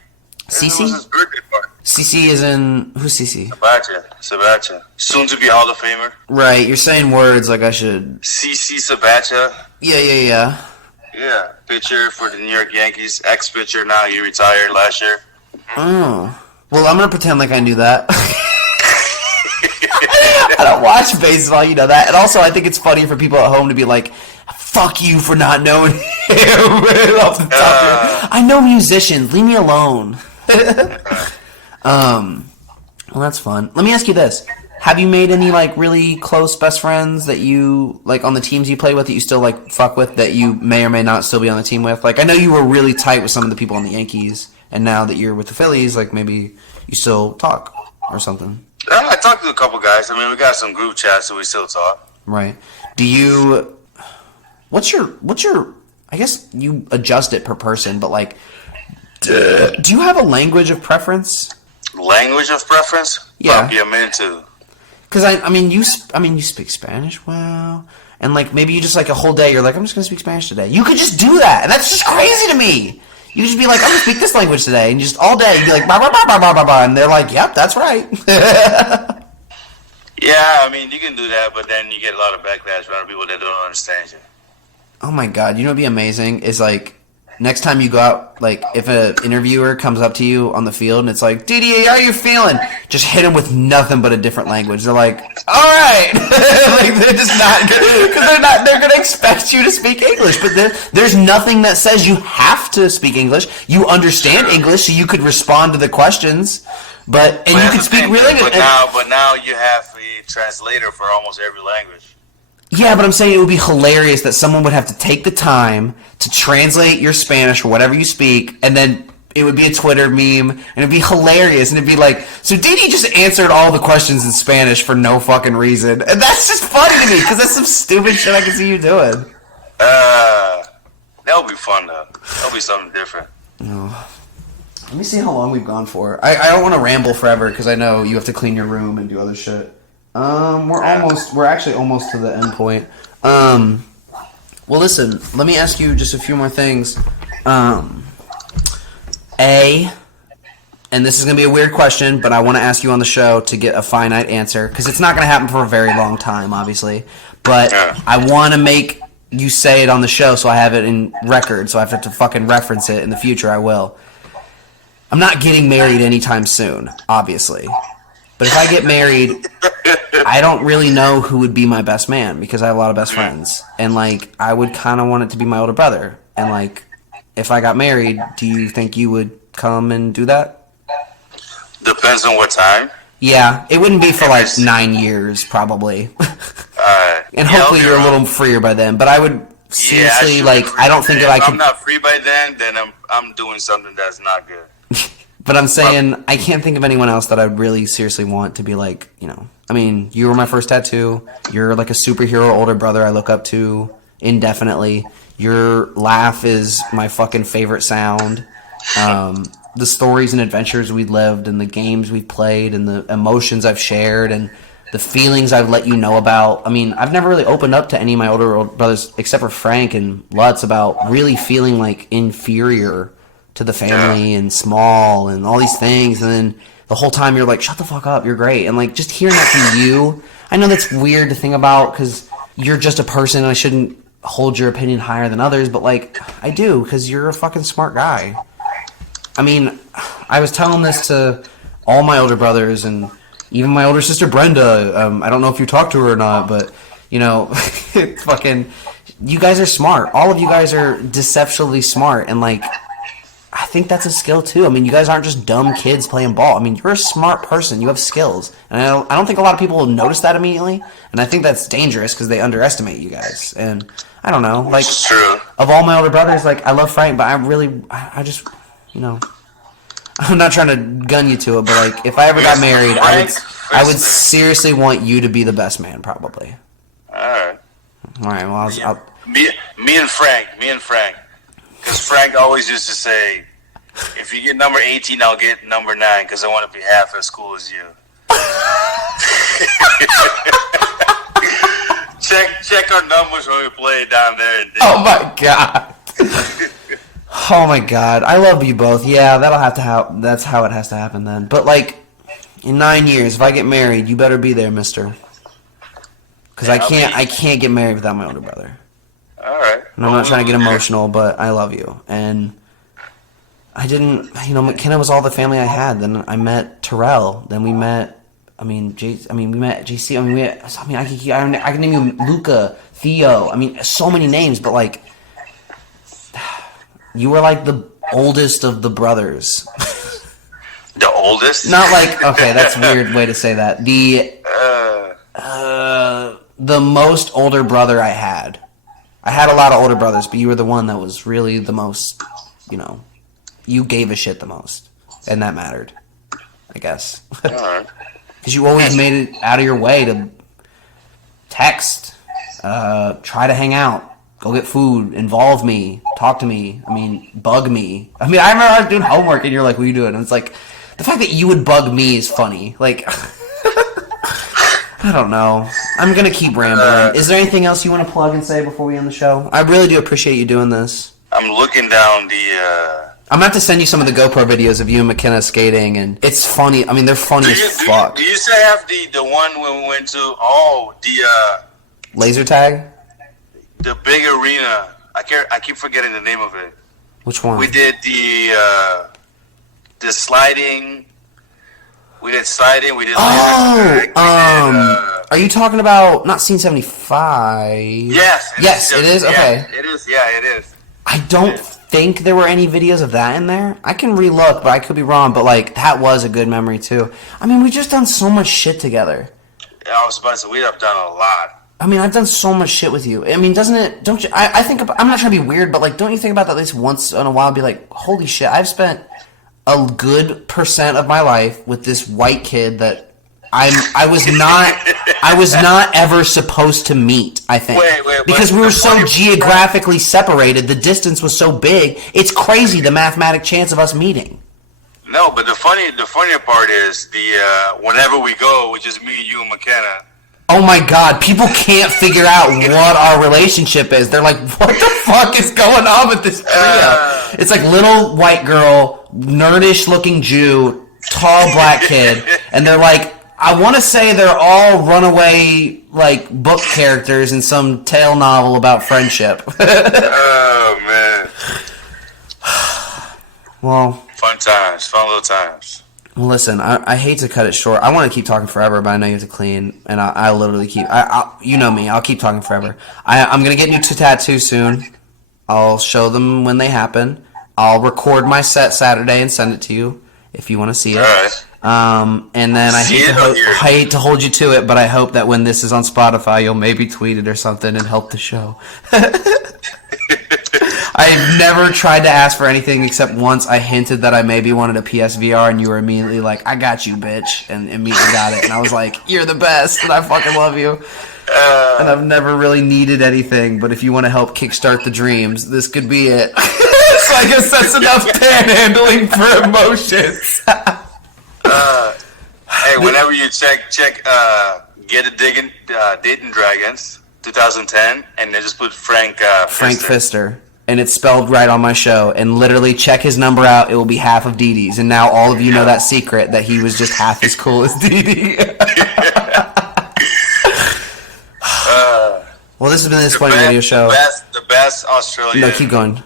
CC? It was his birthday party. CC is in... Who's CC? Sabatia. Soon to be Hall of Famer. Right, you're saying words like I should... CC Sabatia. Yeah. Yeah, pitcher for the New York Yankees. Ex-pitcher now. He retired last year. Oh. Well, I'm going to pretend like I knew that. I don't watch baseball, you know that. And also, I think it's funny for people at home to be like... Fuck you for not knowing him right off the top. I know musicians. Leave me alone. Well, Well, that's fun. Let me ask you this. Have you made any, like, really close best friends that you, like, on the teams you play with that you still, like, fuck with that you may or may not still be on the team with? Like, I know you were really tight with some of the people on the Yankees, and now that you're with the Phillies, like, maybe you still talk or something. I talked to a couple guys. I mean, we got some group chats, so we still talk. Right. Do you... What's your... I guess you adjust it per person, but, like... Do you have a language of preference? Language of preference? Yeah. Probably a minute too. Because you speak Spanish well, and like maybe you just like a whole day you're like I'm just gonna speak Spanish today. You could just do that, and that's just crazy to me. You just be like I'm gonna speak this language today, and just all day you'd be like bah, bah, bah, bah, bah, bah, bah, and they're like yep that's right. Yeah, I mean you can do that, but then you get a lot of backlash from people that don't understand you. Oh my god, you know what'd be amazing is like next time you go out, like if an interviewer comes up to you on the field and it's like, Didi, how are you feeling? Just hit them with nothing but a different language. They're like, all right, like they're just not because they're gonna expect you to speak English, but there's nothing that says you have to speak English. You understand English, so you could respond to the questions, you could speak real English. But now you have a translator for almost every language. Yeah, but I'm saying it would be hilarious that someone would have to take the time to translate your Spanish or whatever you speak, and then it would be a Twitter meme, and it'd be hilarious, and it'd be like, so Didi just answered all the questions in Spanish for no fucking reason, and that's just funny to me, because that's some stupid shit I can see you doing. That would be fun, though. That'll be something different. Oh. Let me see how long we've gone for. I don't want to ramble forever, because I know you have to clean your room and do other shit. We're actually almost to the end point. Well, listen, let me ask you just a few more things. And this is going to be a weird question, but I want to ask you on the show to get a finite answer, because it's not going to happen for a very long time, obviously. But I want to make you say it on the show so I have it in record, so I have to fucking reference it in the future, I will. I'm not getting married anytime soon, obviously. But if I get married, I don't really know who would be my best man because I have a lot of best friends. And, like, I would kind of want it to be my older brother. And, like, if I got married, do you think you would come and do that? Depends on what time. Yeah, it wouldn't be for, like, 9 years, probably. And hopefully you're a little freer by then. But I would seriously, I don't think that I could... If I'm not free by then I'm doing something that's not good. But I'm saying I can't think of anyone else that I'd really seriously want to be like, you know. I mean, you were my first tattoo. You're like a superhero older brother I look up to indefinitely. Your laugh is my fucking favorite sound. The stories and adventures we've lived and the games we've played and the emotions I've shared and the feelings I've let you know about. I mean, I've never really opened up to any of my older brothers except for Frank and Lutz about really feeling like inferior to the family and small and all these things, and then the whole time you're like, shut the fuck up, you're great. And like just hearing that from you, I know that's weird to think about because you're just a person and I shouldn't hold your opinion higher than others, but like I do because you're a fucking smart guy. I mean, I was telling this to all my older brothers and even my older sister Brenda. I don't know if you talked to her or not, but you know, fucking you guys are smart. All of you guys are deceptively smart, and like I think that's a skill too. I mean, you guys aren't just dumb kids playing ball. I mean, you're a smart person. You have skills. And I don't think a lot of people will notice that immediately. And I think that's dangerous because they underestimate you guys. And I don't know. Like, of all my older brothers, like, I love Frank, but I just, you know, I'm not trying to gun you to it, but like, if I ever got married, I would seriously want you to be the best man, probably. All right. Well, I'll me and Frank. Because Frank always used to say, if you get number 18, I'll get number 9 because I want to be half as cool as you. check our numbers when we play down there. Oh, my God. Oh, my God. I love you both. Yeah, that's how it has to happen then. But, like, in 9 years, if I get married, you better be there, mister. Because I can't get married without my older brother. All right. And I'm not trying to get emotional, but I love you. And I didn't, you know, McKenna was all the family I had. Then I met Terrell. Then we met, we met JC. I can name you Luca, Theo. I mean, so many names, but like, you were like the oldest of the brothers. The oldest? Not like, okay, that's a weird way to say that. The most older brother I had. I had a lot of older brothers, but you were the one that was really the most, you gave a shit the most. And that mattered, I guess. Alright. Because you always made it out of your way to text, try to hang out, go get food, involve me, talk to me, bug me. I remember I was doing homework and you're like, what are you doing? And it's like, the fact that you would bug me is funny. Like, I don't know. I'm going to keep rambling. Is there anything else you want to plug and say before we end the show? I really do appreciate you doing this. I'm looking down the... I'm going to have to send you some of the GoPro videos of you and McKenna skating, and it's funny. They're funny as fuck. Do you still have the one when we went to, laser tag? The big arena. I keep forgetting the name of it. Which one? We did the sliding. We did sliding. We did laser tag. Are you talking about not Scene 75? Yes, it is. Okay. It is. Yeah, it is. I don't think there were any videos of that in there. I can relook, but I could be wrong. But that was a good memory too. We've just done so much shit together. I was about to say we have done a lot. I've done so much shit with you. Doesn't it? Don't you? I think I'm not trying to be weird, but don't you think about that at least once in a while? Be like, holy shit! I've spent a good % of my life with this white kid that I was not ever supposed to meet. I think because we were so geographically separated, the distance was so big. It's crazy the mathematic chance of us meeting. No, but the funnier part is whenever we go, which is me, you, and McKenna. Oh my god, people can't figure out what our relationship is. They're like, what the fuck is going on with this trio? It's like little white girl, nerdish looking Jew, tall black kid, and they're like, I want to say they're all runaway, book characters in some tale novel about friendship. Oh, man. Well. Fun little times. Well, listen, I hate to cut it short. I want to keep talking forever, but I know you have to clean, and I literally keep... you know me, I'll keep talking forever. I'm going to get new tattoos soon. I'll show them when they happen. I'll record my set Saturday and send it to you if you want to see it. All right. And then I hate to hold you to it, but I hope that when this is on Spotify, you'll maybe tweet it or something and help the show. I've never tried to ask for anything except once I hinted that I maybe wanted a PSVR, and you were immediately like, I got you, bitch, and immediately got it. And I was like, you're the best, and I fucking love you. And I've never really needed anything, but if you want to help kickstart the dreams, this could be it. So I guess that's enough panhandling for emotions. Hey, whenever you check Get a Dating Dragons 2010, and then just put Frank Pfister. And it's spelled right on my show. And literally check his number out. It will be half of Didi's. And now all of you know that secret that he was just half as cool as Didi. Well, this has been the Disappointing Radio Show. The best Australian. No, keep going.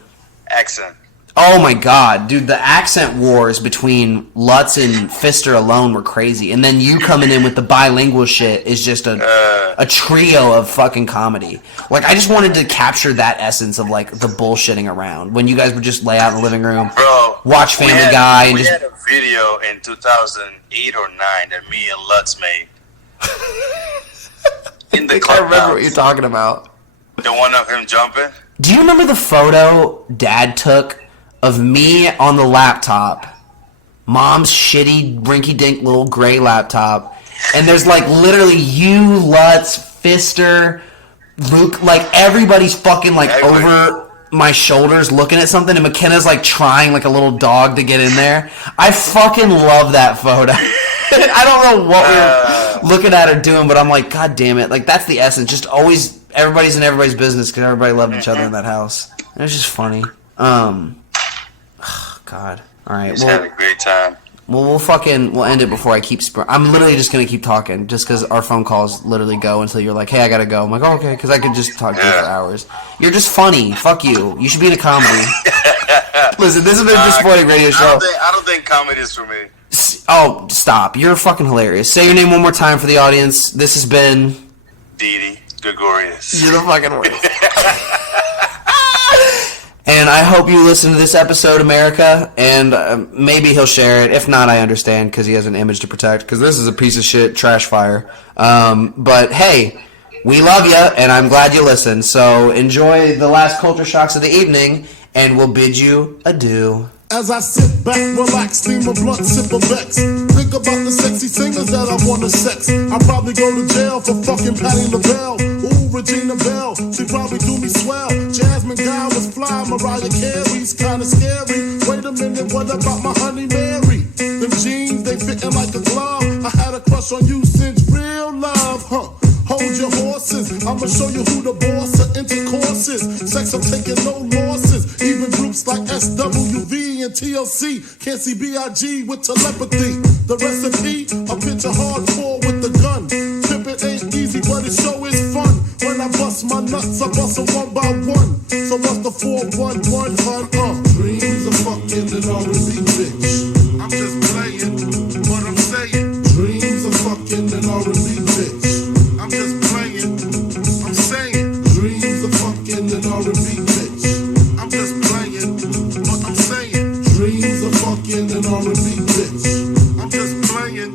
Accent. Oh my god, dude, the accent wars between Lutz and Pfister alone were crazy. And then you coming in with the bilingual shit is just a trio of fucking comedy. I just wanted to capture that essence of, the bullshitting around. When you guys would just lay out in the living room, watch Family Guy, and we had a video in 2008 or 9 that me and Lutz made. In the club. I remember what you're talking about. The one of him jumping? Do you remember the photo Dad took of me on the laptop, Mom's shitty, rinky-dink little gray laptop, and there's literally you, Lutz, Pfister, Luke, everybody's fucking over my shoulders looking at something, and McKenna's trying like a little dog to get in there. I fucking love that photo. I don't know what we're looking at or doing, but I'm like, god damn it, that's the essence. Just always, everybody's in everybody's business because everybody loved each other in that house. It was just funny. God. All right. Just had a great time. Well, we'll end it before I keep... I'm literally just going to keep talking just because our phone calls literally go until you're like, hey, I got to go. I'm like, oh, okay, because I could just talk to you for hours. You're just funny. Fuck you. You should be in a comedy. Listen, this has been a Disappointing Radio Show. I don't think comedy is for me. Oh, stop. You're fucking hilarious. Say your name one more time for the audience. This has been... Didi, Gregorius. You're the fucking worst. And And I hope you listen to this episode, America, and maybe he'll share it. If not, I understand, because he has an image to protect, because this is a piece of shit trash fire. But hey, we love you, and I'm glad you listened. So enjoy the last culture shocks of the evening, and we'll bid you adieu. As I sit back, relax, steam a blunt, sip a Vex. Think about the sexy singers that I wanna sex. I'll probably go to jail for fucking Patti LaBelle. Ooh, Regina Belle, she probably do me swell. Jasmine Guy was fly, Mariah Carey's kinda scary. Wait a minute, what about my honey Mary? Them jeans, they fitting like a glove. I had a crush on you since real love, huh? Hold your horses, I'ma show you who the boss of intercourses. Sex, I'm taking no losses. Even groups like SWV and TLC can't see B.I.G. with telepathy. The recipe, a picture hardcore with the gun. Pimpin' ain't easy, but it sure is fun. When I bust my nuts, I bust them one by one. So what's the 411 ton? Dreams of fucking an R&B bitch. I'm just playing what I'm saying. Dreams of fucking an R&B bitch. I'm just playing, I'm saying. Dreams of fucking an R&B bitch. I'm just playing what I'm saying. Dreams of fucking an R&B bitch. I'm just playing,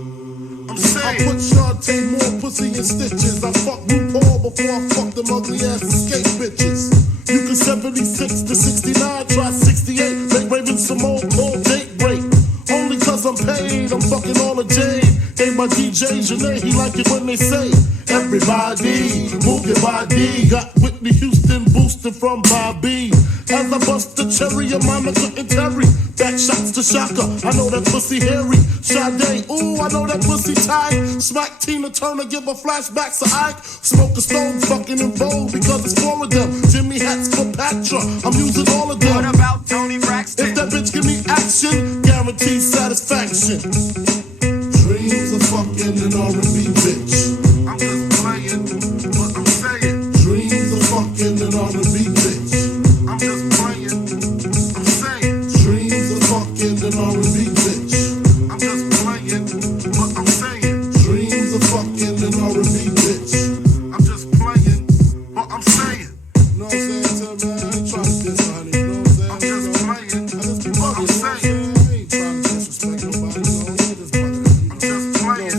I'm saying. I put Shantae more pussy in stitches. I fuck RuPaul before I fuck them ugly ass escape bitches. You can 76 to 69, try 68. Make Raven Simone call date break. Only cause I'm paid, I'm fucking all the jade. Gave my DJ Janae, he like it when they say everybody, move your body. Got Whitney Houston boosted from Bobby. As I bust the cherry, your mama couldn't tarry. Back shots to Shaka, I know that pussy hairy. Sade, ooh, I know that pussy tight. Smack Tina Turner, give her flashbacks to Ike. Smoke a stone, fucking in vogue because it's four of them. Jimmy hats for Patra, I'm using all of them. What about Tony Braxton? If that bitch give me action, guaranteed satisfaction. Dreams of fucking an R&B bitch. I'm just playing what I'm saying. Dreams of fucking an R&B bitch. I'm just playing, I'm saying. Dreams of fucking an R&B bitch. I'm just playing what I'm saying. Dreams of fucking an R&B bitch. I'm just playing what I'm saying. Know what I'm saying, man? I ain't trying to diss, honey. You know what I'm saying? I'm just playing I just be what I'm saying. I ain't trying to disrespect nobody. You know, I'm just playing. I'm just playing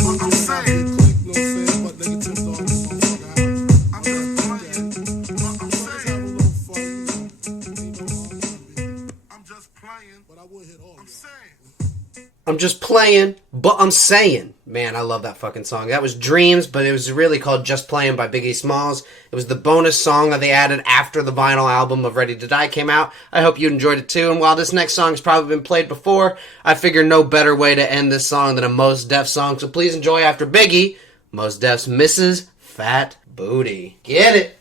what I'm saying. You know what I'm saying? But negative dog, I'm just playing what I'm saying. I'm just playing, but I will hit all. I'm saying. I'm just playing, but I'm saying. Man, I love that fucking song. That was Dreams, but it was really called Just Playing by Biggie Smalls. It was the bonus song that they added after the vinyl album of Ready to Die came out. I hope you enjoyed it too, and while this next song has probably been played before, I figure no better way to end this song than a Mos Def song, so please enjoy after Biggie, Mos Def's Mrs. Fat Booty. Get it!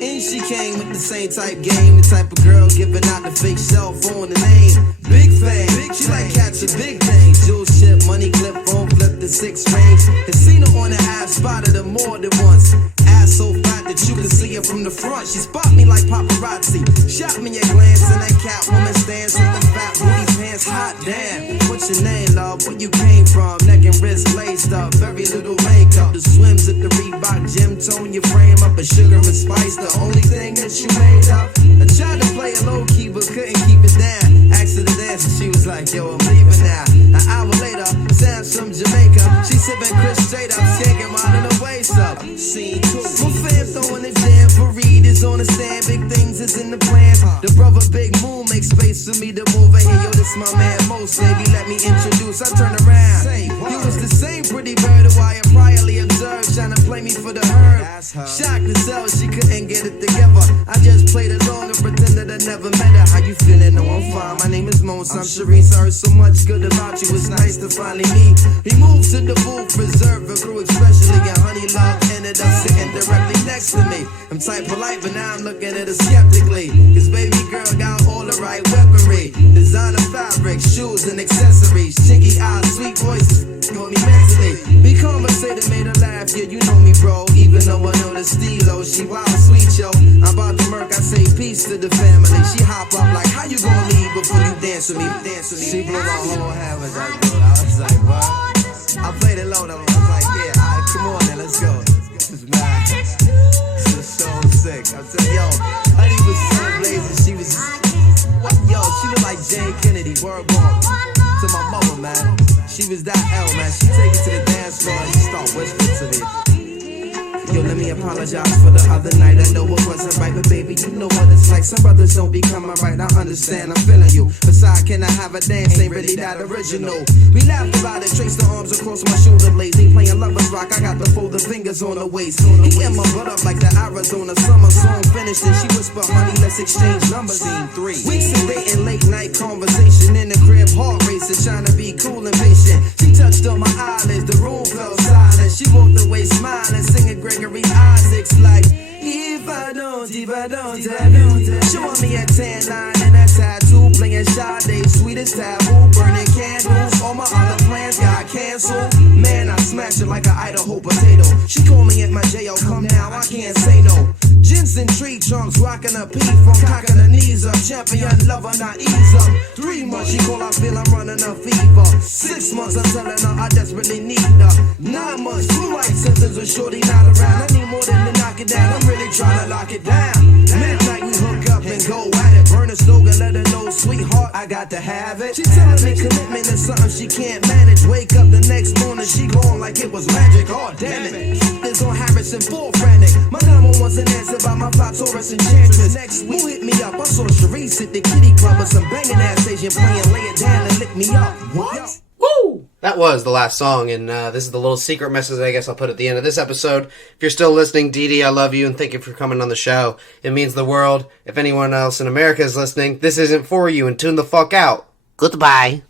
And she came with the same type game, the type of girl giving out the fake cell phone and name. Big fan, she like catching big things. Jewel ship, money clip, phone flip the 6 range. Had seen her on the app, spotted her more than once. Ass so fat that you can see her from the front. She spot me like paparazzi. Shot me a glance and that Catwoman stands with the fat booty pants. Hot damn, what's your name, love? Where you came from? Neck and wrist laced up, very little makeup. The swims at the Reebok gym, tone your frame up. A sugar and spice, the only thing that you made up. I tried to play it low key, but couldn't keep it down. Asked her to dance and she was like, yo, I'm leaving now. An hour later, Sam's from Jamaica. She sipping Chris straight up, skanking mine in the waist up. Scene 2, my fam throwing it down. Fareed is on the stand, big things is in the plans. The brother Big Moon makes space for me to move in here. Yo, this my man Most, baby, let me introduce. I turn around, you was the same pretty bird who I had priorly observed, trying to play me for the herd. Shocked to tell she couldn't get it together. I just played along and pretended I never met her. How you feeling? No, I'm fine. My name is Mons. I'm Sharice. I heard so much good about you. It's nice to finally meet. He moved to the booth, preserve a crew, especially and Honey Love ended up sitting directly next to me. I'm type polite, but now I'm looking at her skeptically. Cause baby girl got all the right weaponry. Designer fabric, shoes and accessories. Chinky eyes, sweet voice, got me mentally. We conversated, made her laugh. Yeah, you know the stilo, she wild sweet, yo. I'm about to murk, I say peace to the family. She hop up like, how you gonna leave before you dance with me? She blew my whole habit, I was like, what? I played it low though, I was like, yeah, alright, come on then, let's go. This is mad. This is so sick. I'm telling yo, honey was so blazing, she was, yo, she looked like Jane Kennedy, word walk. To my mama, man. She was that L, man. She take it to the dance floor and start whispering to me. Yo, let me apologize for the other night. I know it wasn't right, but baby, you know what it's like. Some brothers don't be coming right. I understand, I'm feeling you. Besides, can I have a dance? Ain't really that original. We laughed about it, traced the arms across my shoulder blades. Ain't playing lovers rock, I got the folded fingers on the waist. He in my butt up like the Arizona summer song finished. And she whispered, honey, let's exchange numbers. Scene 3. Weeks of dating, late night conversation in the crib, heart racing, trying to be cool and patient. She touched on my eyelids, the room fell silent. She walked away smiling, singing Gregorius like, if I don't, showing me a tan line and a tattoo, playing Sade, sweetest taboo, burning candles, all my other plans got canceled. Man, I smashed it like an Idaho potato. She called me at my J.O. Come now, I can't say no. Jensen tree trunks, rocking a P from cocking her knees up. Champion lover, not ease up. 3 months, she call, I feel I'm running a fever. 6 months, I'm telling her I desperately need her. 9 months, blue light symptoms of shorty not around. I need more than to knock it down, I'm really trying to lock it down. Midnight, we hook up and go at it. Burn a slogan, let her know, sweetheart, I got to have it. She telling me commitment is something she can't manage. Wake up the next morning, she gone like it was magic. Oh, damn it. This on Harrison, full frantic. My number wants an answer by my fly Taurus enchantress. Next week, who hit me up? I saw Sharice at the kitty club with some banging ass Asian playing Lay It Down and Lick Me Up. What? Woo! That was the last song, and this is the little secret message I guess I'll put at the end of this episode. If you're still listening, Didi, I love you, and thank you for coming on the show. It means the world. If anyone else in America is listening, this isn't for you, and tune the fuck out. Goodbye.